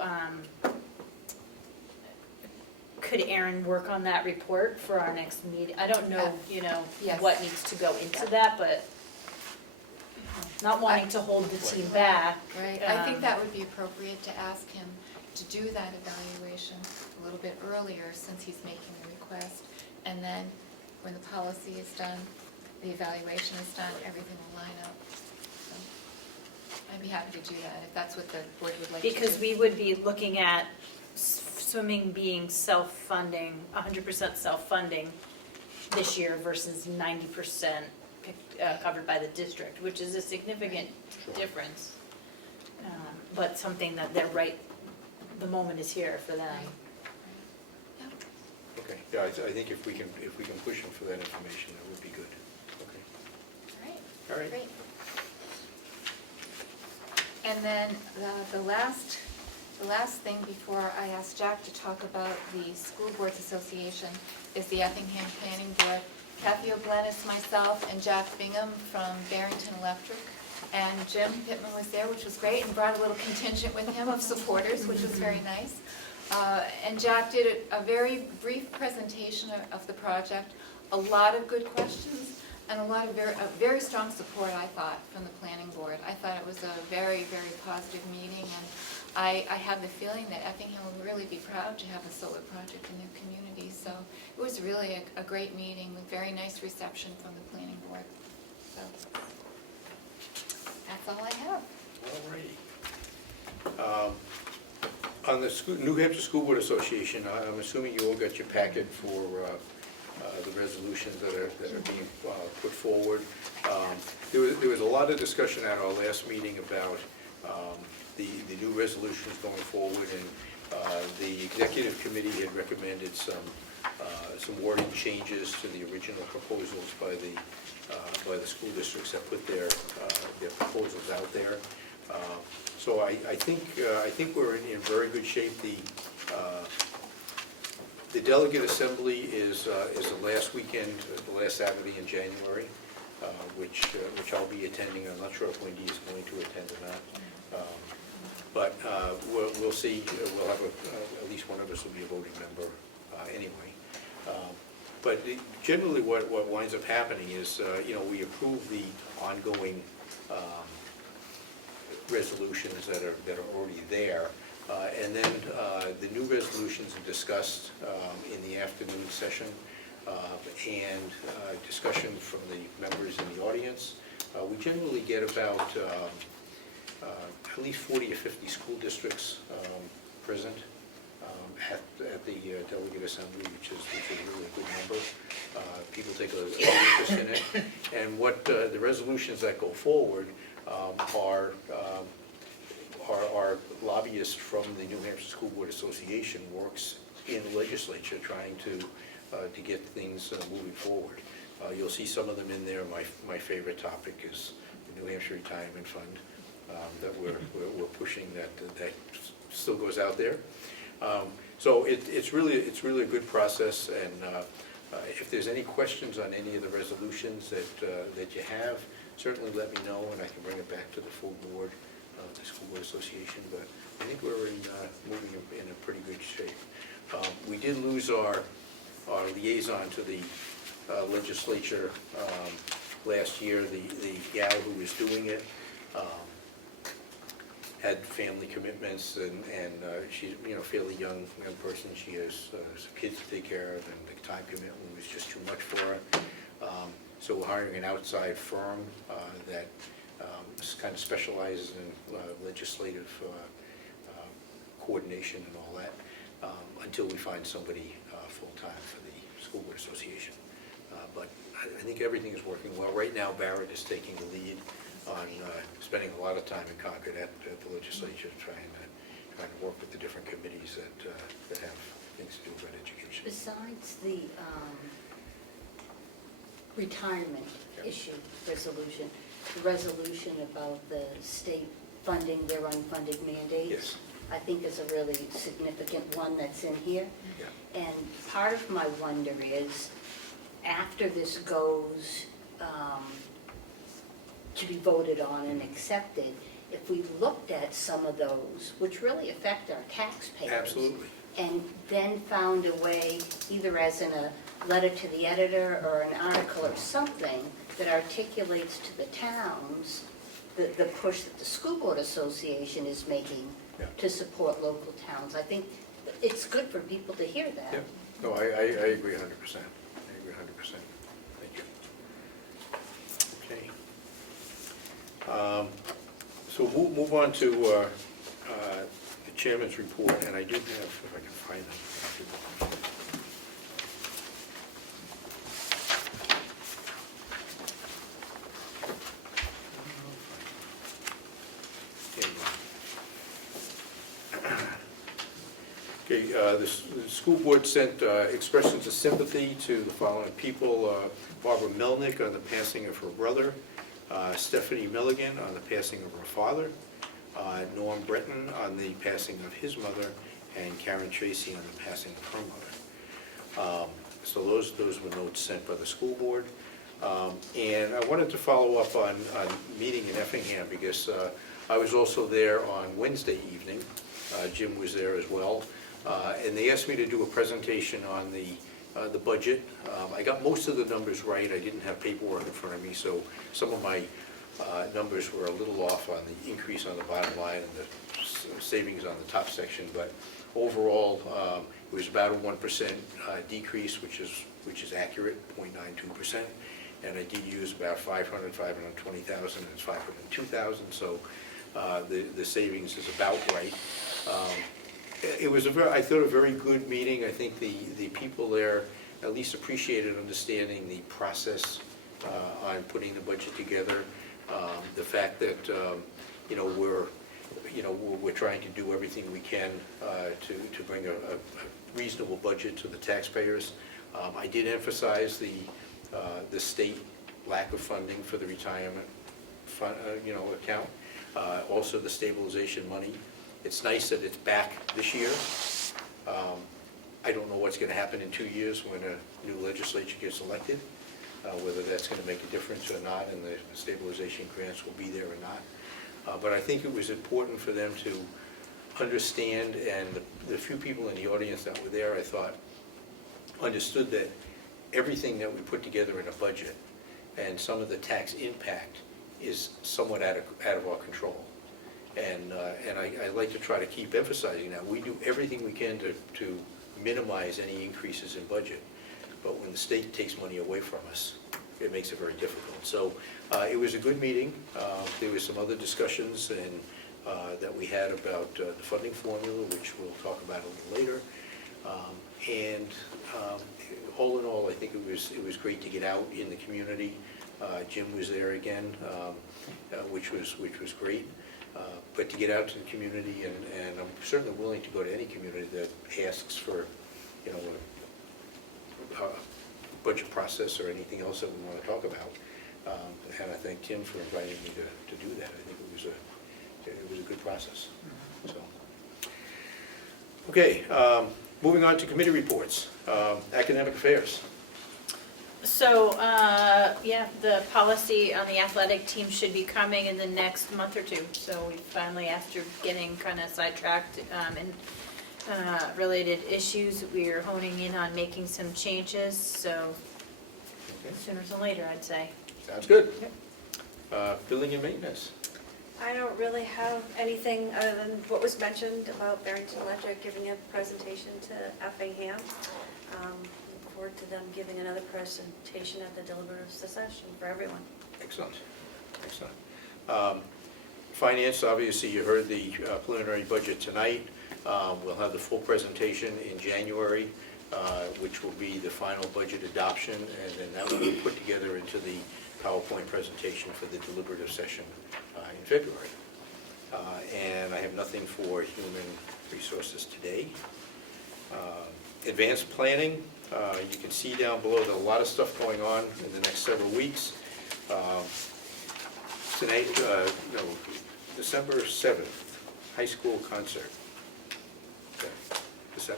could Aaron work on that report for our next meeting? I don't know, Yes. what needs to go into that, but not wanting to hold the team back. Right, I think that would be appropriate to ask him to do that evaluation a little bit earlier since he's making the request. And then when the policy is done, the evaluation is done, everything will line up. So I'd be happy to do that if that's what the board would like to do. Because we would be looking at swimming being self-funding, 100% self-funding this year versus 90% covered by the district, which is a significant difference. But something that they're right, the moment is here for them. Okay, yeah, I think if we can push them for that information, that would be good. Okay. All All right. Great. And then the last thing before I ask Jack to talk about the School Boards Association is the Effingham Planning Board. Kathy O'Blennis, myself, and Jack Bingham from Barrington Electric, and Jim Pittman was there, which was great, and brought a little contingent with him of supporters, which was very nice. And Jack did a very brief presentation of the project, a lot of good questions, and a lot of very strong support, I thought, from the planning board. I thought it was a very, very positive meeting, and I have the feeling that Effingham will really be proud to have a solar project in their community. So it was really a great meeting with very nice reception from the planning board. So that's all I have. All righty. On the New Hampshire School Board Association, I'm assuming you all got your packet for the resolutions that are being put forward. There was a lot of discussion at our last meeting about the new resolutions going forward, and the executive committee had recommended some wording changes to the original proposals by the school districts that put their proposals out there. So I think we're in very good shape. The delegate assembly is the last weekend, the last Saturday in January, which I'll be attending. I'm not sure if Wendy is going to attend or not. But we'll see. We'll have at least one of us will be a voting member anyway. But generally what winds up happening is, we approve the ongoing resolutions that are already there. And then the new resolutions are discussed in the afternoon session, and discussion from the members in the audience. We generally get about at least 40 or 50 school districts present at the delegate assembly, which is really a good number. People take a interest in it. And what the resolutions that go forward are lobbyists from the New Hampshire School Board Association works in the legislature trying to get things moving forward. You'll see some of them in there. My favorite topic is the New Hampshire Retirement Fund that we're pushing, that still goes out there. So it's really a good process, and if there's any questions on any of the resolutions that you have, certainly let me know, and I can bring it back to the full board, the School Board Association. But I think we're moving in a pretty good shape. We did lose our liaison to the legislature last year. The gal who was doing it had family commitments, and she's a fairly young person. She has some kids to take care of, and the time commitment was just too much for her. So we're hiring an outside firm that kind of specializes in legislative coordination and all that, until we find somebody full-time for the School Board Association. But I think everything is working well. Right now, Barrett is taking the lead on spending a lot of time in Concord at the legislature, trying to work with the different committees that have things to do about education. Besides the retirement issue resolution, the resolution about the state funding their unfunded mandates, yes, I think is a really significant one that's in here. Yeah. And part of my wonder is, after this goes to be voted on and accepted, if we looked at some of those, which really affect our taxpayers. Absolutely. And then found a way, either as in a letter to the editor or an article or something, that articulates to the towns the push that the School Board Association is making to support local towns. I think it's good for people to hear that. Yeah. No, I agree 100%. I agree 100%. Thank you. Okay. So we'll move on to the chairman's report, and I do have, if I can find them. Okay, the school board sent expressions of sympathy to the following people. Barbara Melnick on the passing of her brother, Stephanie Milligan on the passing of her father, Norm Breton on the passing of his mother, and Karen Tracy on the passing of her mother. So those were notes sent by the school board. And I wanted to follow up on meeting in Effingham because I was also there on Wednesday evening. Jim was there as well. And they asked me to do a presentation on the budget. I got most of the numbers right. I didn't have paperwork in front of me, so some of my numbers were a little off on the increase on the bottom line and the savings on the top section. But overall, it was about a 1% decrease, which is accurate, 0.92%. And I did use about 520,000, and it's 502,000. So the savings is about right. It was I thought a very good meeting. I think the people there at least appreciated understanding the process on putting the budget together. The fact that we're trying to do everything we can to bring a reasonable budget to the taxpayers. I did emphasize the state lack of funding for the retirement fund, account. Also the stabilization money. It's nice that it's back this year. I don't know what's going to happen in 2 years when a new legislature gets elected, whether that's going to make a difference or not, and the stabilization grants will be there or not. But I think it was important for them to understand, and the few people in the audience that were there, I thought, understood that everything that we put together in a budget and some of the tax impact is somewhat out of our control. And I like to try to keep emphasizing that. We do everything we can to minimize any increases in budget. But when the state takes money away from us, it makes it very difficult. So it was a good meeting. There were some other discussions that we had about the funding formula, which we'll talk about a little later. All in all, I think it was great to get out in the community. Jim was there again, which was great. But to get out to the community, and I'm certainly willing to go to any community that asks for, a budget process or anything else that we want to talk about. And I thank Tim for inviting me to do that. I think it was a good process. So, okay, moving on to committee reports. Academic affairs. So, the policy on the athletic team should be coming in the next month or two. So we finally, after getting kind of sidetracked in related issues, we are honing in on making some changes. So sooner than later, I'd say. Sounds good. Building and maintenance. I don't really have anything other than what was mentioned about Barrington Electric giving a presentation to Effingham. Look forward to them giving another presentation at the deliberative session for everyone. Excellent. Excellent. Finance, obviously you heard the preliminary budget tonight. We'll have the full presentation in January, which will be the final budget adoption, and then that will be put together into the PowerPoint presentation for the deliberative session in February. And I have nothing for human resources today. Advanced planning, you can see down below there's a lot of stuff going on in the next several weeks. Tonight, December 7th, high school concert. Okay. The 7th.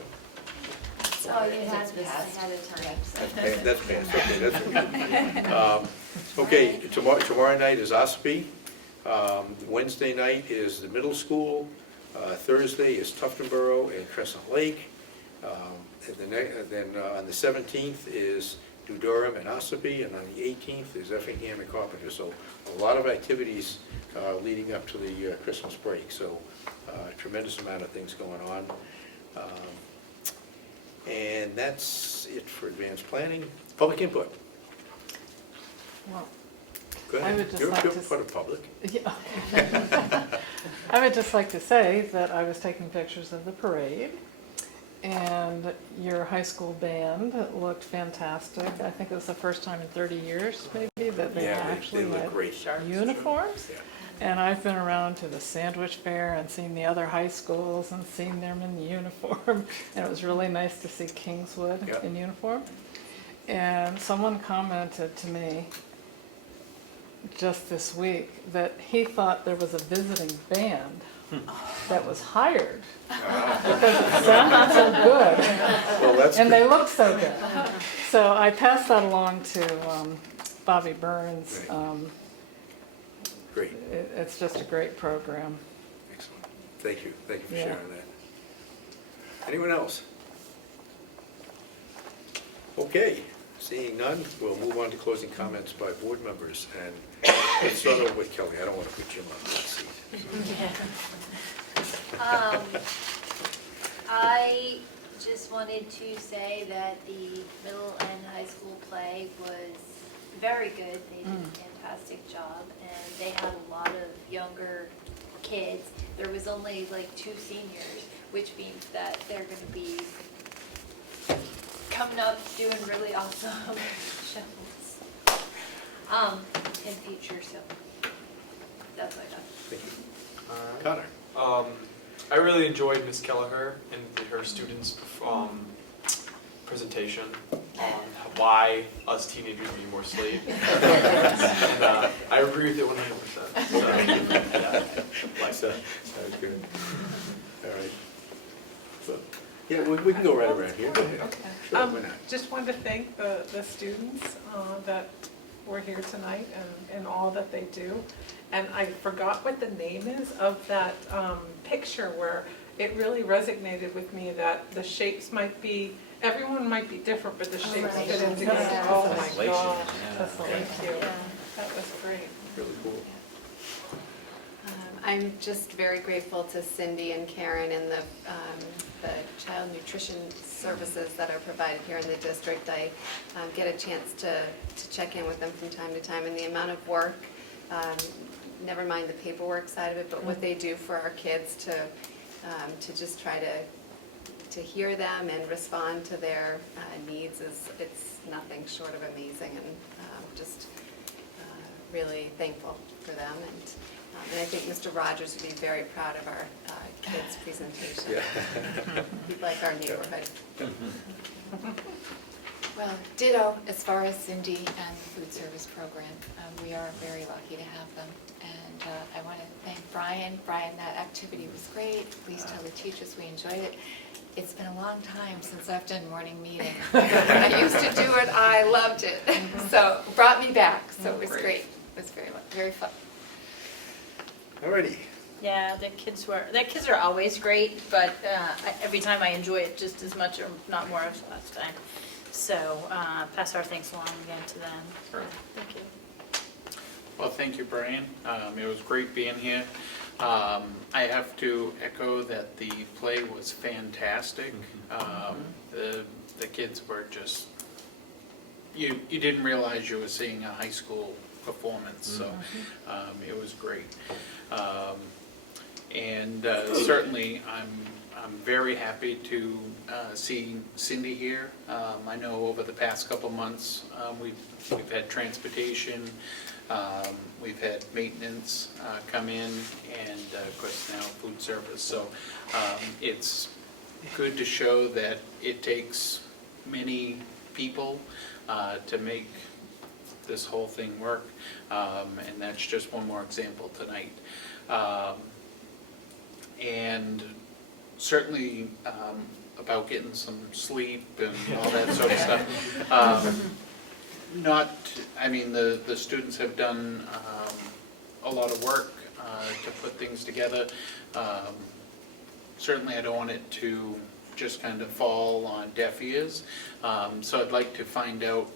Oh, you had this ahead of time. That's passed. Okay, that's okay. Tomorrow night is OSPE. Wednesday night is the middle school. Thursday is Tuftonboro and Crescent Lake. And then on the 17th is New Durham and Ossipee, and on the 18th is Effingham and Carpenter. So a lot of activities leading up to the Christmas break. So tremendous amount of things going on. And that's it for advanced planning. Public input. Well, Go I ahead. would just You're like to part of public. Yeah. I would just like to say that I was taking pictures of the parade, and your high school band looked fantastic. I think it was the first time in 30 years, maybe, that they actually look had great. uniforms. Yeah. And I've been around to the sandwich fair and seen the other high schools and seen them in uniform. And it was really nice to see Kingswood in uniform. And someone commented to me just this week that he thought there was a visiting band that was hired because it sounded so good. Well, that's and they looked so good. So I passed that along to Bobby Burns. Great. It's just a great program. Excellent. Thank you. Thank you for sharing that. Anyone else? Okay. Seeing none, we'll move on to closing comments by board members. And let's start over with Kelly. I don't want to put Jim on that seat. I just wanted to say that the middle and high school play was very good. They did a fantastic job, and they had a lot of younger kids. There was only like 2 seniors, which means that they're going to be coming up doing really awesome shows in future. So that's what I got. Thank you. Connor. I really enjoyed Miss Kelleher and her students' presentation on why us teenagers need more sleep. And I agree with it 100%. So, yeah. Sounds good. All right. So, yeah, we can go right around here. Go ahead. Okay. Sure, why not? Just wanted to thank the students that were here tonight and all that they do. And I forgot what the name is of that picture where it really resonated with me that the shapes might be, everyone might be different, but the shapes fit in together. Oh my God. Thank you. That was great. Really cool. I'm just very grateful to Cindy and Karen and the child nutrition services that are provided here in the district. I get a chance to check in with them from time to time, and the amount of work, never mind the paperwork side of it, but what they do for our kids to just try to hear them and respond to their needs it's nothing short of amazing, and just really thankful for them. And I think Mr. Rogers would be very proud of our kids' presentation. Yeah. He'd like our neighborhood. Well, ditto as far as Cindy and the food service program. We are very lucky to have them. And I want to thank Brian. Brian, that activity was great. Please tell the teachers we enjoyed it. It's been a long time since I've done morning meeting. I used to do it. I loved it. So it brought me back. So it was great. It was very fun. Alrighty. Yeah, the kids are always great, but every time I enjoy it just as much, or not more as last time. So pass our thanks along again to them. Thank you. Well, thank you, Brian. It was great being here. I have to echo that the play was fantastic. The kids were just, you didn't realize you were seeing a high school performance, so it was great. And certainly I'm very happy to see Cindy here. I know over the past couple months we've had transportation, we've had maintenance come in, and of course now food service. So it's good to show that it takes many people to make this whole thing work, and that's just one more example tonight. And certainly about getting some sleep and all that sort of stuff. I mean, the students have done a lot of work to put things together. Certainly, I don't want it to just kind of fall on deaf ears. So I'd like to find out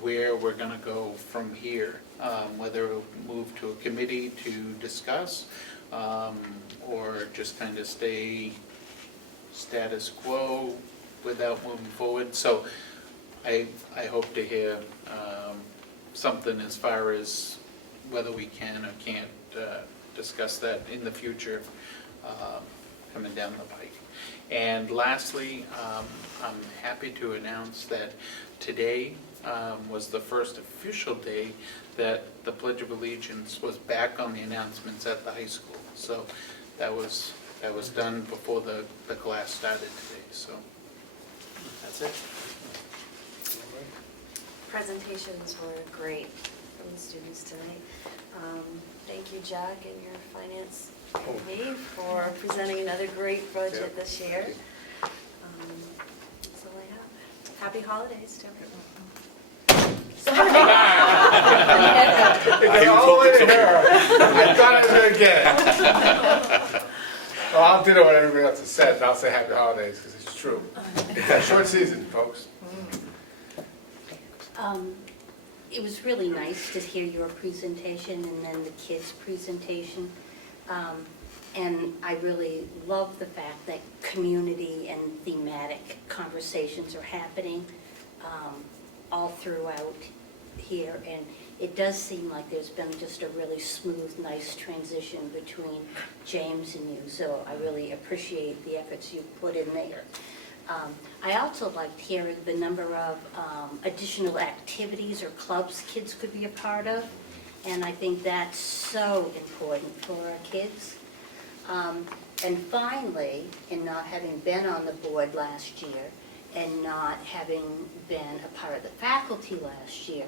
where we're going to go from here, whether it'll move to a committee to discuss, or just kind of stay status quo without moving forward. So I hope to hear something as far as whether we can or can't discuss that in the future coming down the pike. And lastly, I'm happy to announce that today was the first official day that the Pledge of Allegiance was back on the announcements at the high school. So that was done before the class started today. So that's it. Presentations were great from the students tonight. Thank you, Jack, and your finance committee for presenting another great budget this year. That's all I have. Happy holidays to everyone. Sorry. It goes all the way to her. I thought I was going to get it. Well, I'll do what everybody else has said, and I'll say happy holidays, because it's true. Short season, folks. It was really nice to hear your presentation and then the kids' presentation. And I really love the fact that community and thematic conversations are happening all throughout here. And it does seem like there's been just a really smooth, nice transition between James and you. So I really appreciate the efforts you've put in there. I also liked hearing the number of additional activities or clubs kids could be a part of, and I think that's so important for our kids. And finally, in not having been on the board last year and not having been a part of the faculty last year,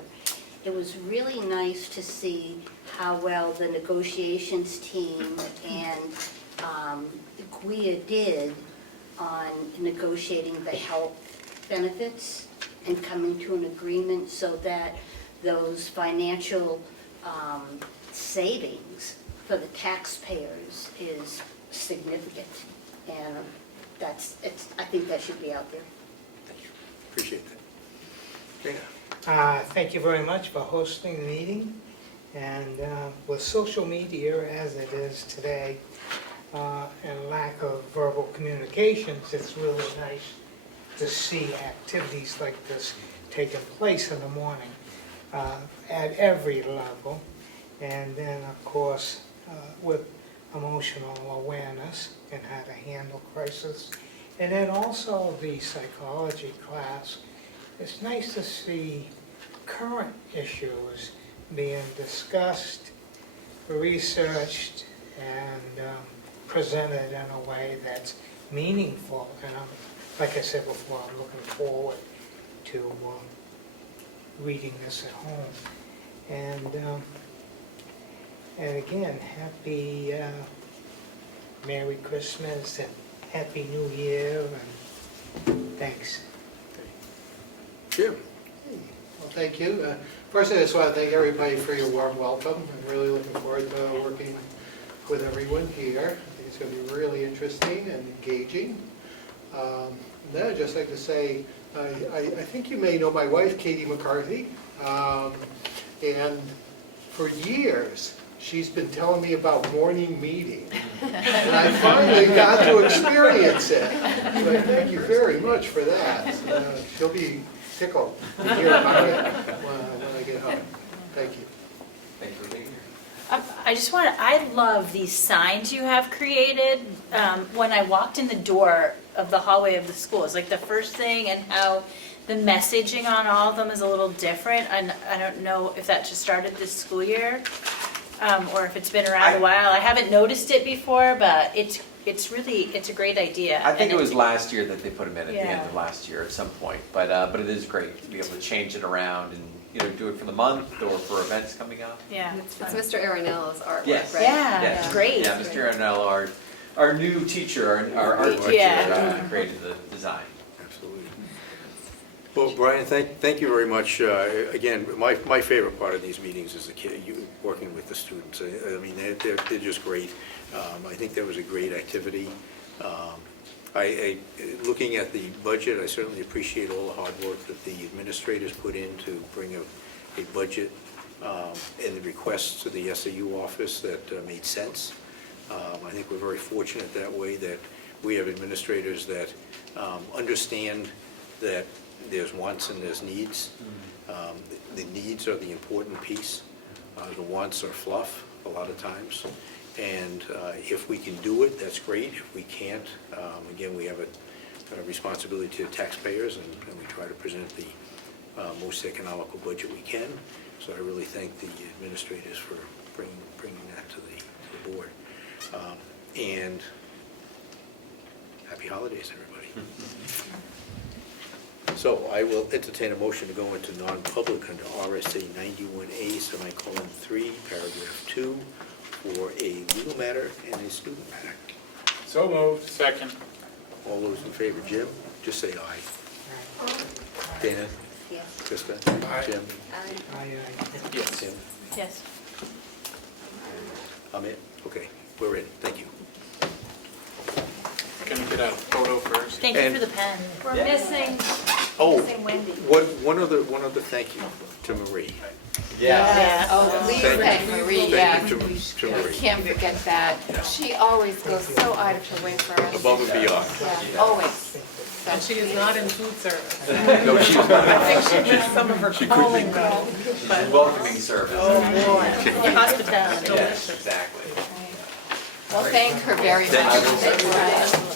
it was really nice to see how well the negotiations team and GWIA did on negotiating the health benefits and coming to an agreement so that those financial savings for the taxpayers is significant. And I think that should be out there. Thank you. Appreciate that. Dana. Thank you very much for hosting the meeting. And with social media as it is today, and lack of verbal communications, it's really nice to see activities like this taking place in the morning at every level. And then, of course, with emotional awareness and how to handle crisis. And then also the psychology class. It's nice to see current issues being discussed, researched, and presented in a way that's meaningful. And like I said before, I'm looking forward to reading this at home. And again, happy Merry Christmas and Happy New Year, and thanks. Jim. Well, thank you. First, I just want to thank everybody for your warm welcome. I'm really looking forward to working with everyone here. I think it's going to be really interesting and engaging. Then I'd just like to say, I think you may know my wife, Katie McCarthy, and for years, she's been telling me about morning meeting. And I finally got to experience it. So I thank you very much for that. She'll be tickled to hear about it when I get home. Thank you. Thank you for being here. I love these signs you have created. When I walked in the door of the hallway of the school, it's like the first thing, and how the messaging on all of them is a little different. And I don't know if that just started this school year, or if it's been around a while. I haven't noticed it before, but it's a great idea. I think it was last year that they put them in at the end of last year at some point, but it is great to be able to change it around and either do it for the month or for events coming up. Yeah, It's Mr. Arenella's artwork, Yes. right? Yeah, it's great. Yeah, Mr. Arnell, our new teacher, our art teacher, created the design. Absolutely. Well, Brian, thank you very much. Again, my favorite part of these meetings is working with the students. I mean, they're just great. I think that was a great activity. Looking at the budget, I certainly appreciate all the hard work that the administrators put in to bring a budget and the requests to the SAU office that made sense. I think we're very fortunate that way that we have administrators that understand that there's wants and there's needs. The needs are the important piece. The wants are fluff a lot of times. And if we can do it, that's great. If we can't, again, we have a responsibility to taxpayers, and we try to present the most economical budget we can. So I really thank the administrators for bringing that to the board. And happy holidays, everybody. So I will entertain a motion to go into non-public under RSA 91A, semicolon 3, paragraph 2, for a legal matter and a student matter. So moved. Second. All those in favor, Jim, just say aye. Dana? Yes. Krista? Aye. Jim? Aye. Yes. Tim? Yes. I'm in? Okay, we're in, thank you. Can we get a photo first? Thank you And- for the pen. We're missing Wendy. One other thank you to Marie. Yeah. Oh, please thank Marie, yeah. Thank you to Marie. Can't forget that. She always goes so out of her way for us. Above and beyond. Yeah, always. And she is not in food service. No, she's not. I think she missed some of her calling though. Welcoming service. Hospitality. Yes, exactly. Well, thank her very much. Thank you. Thank you, Brian.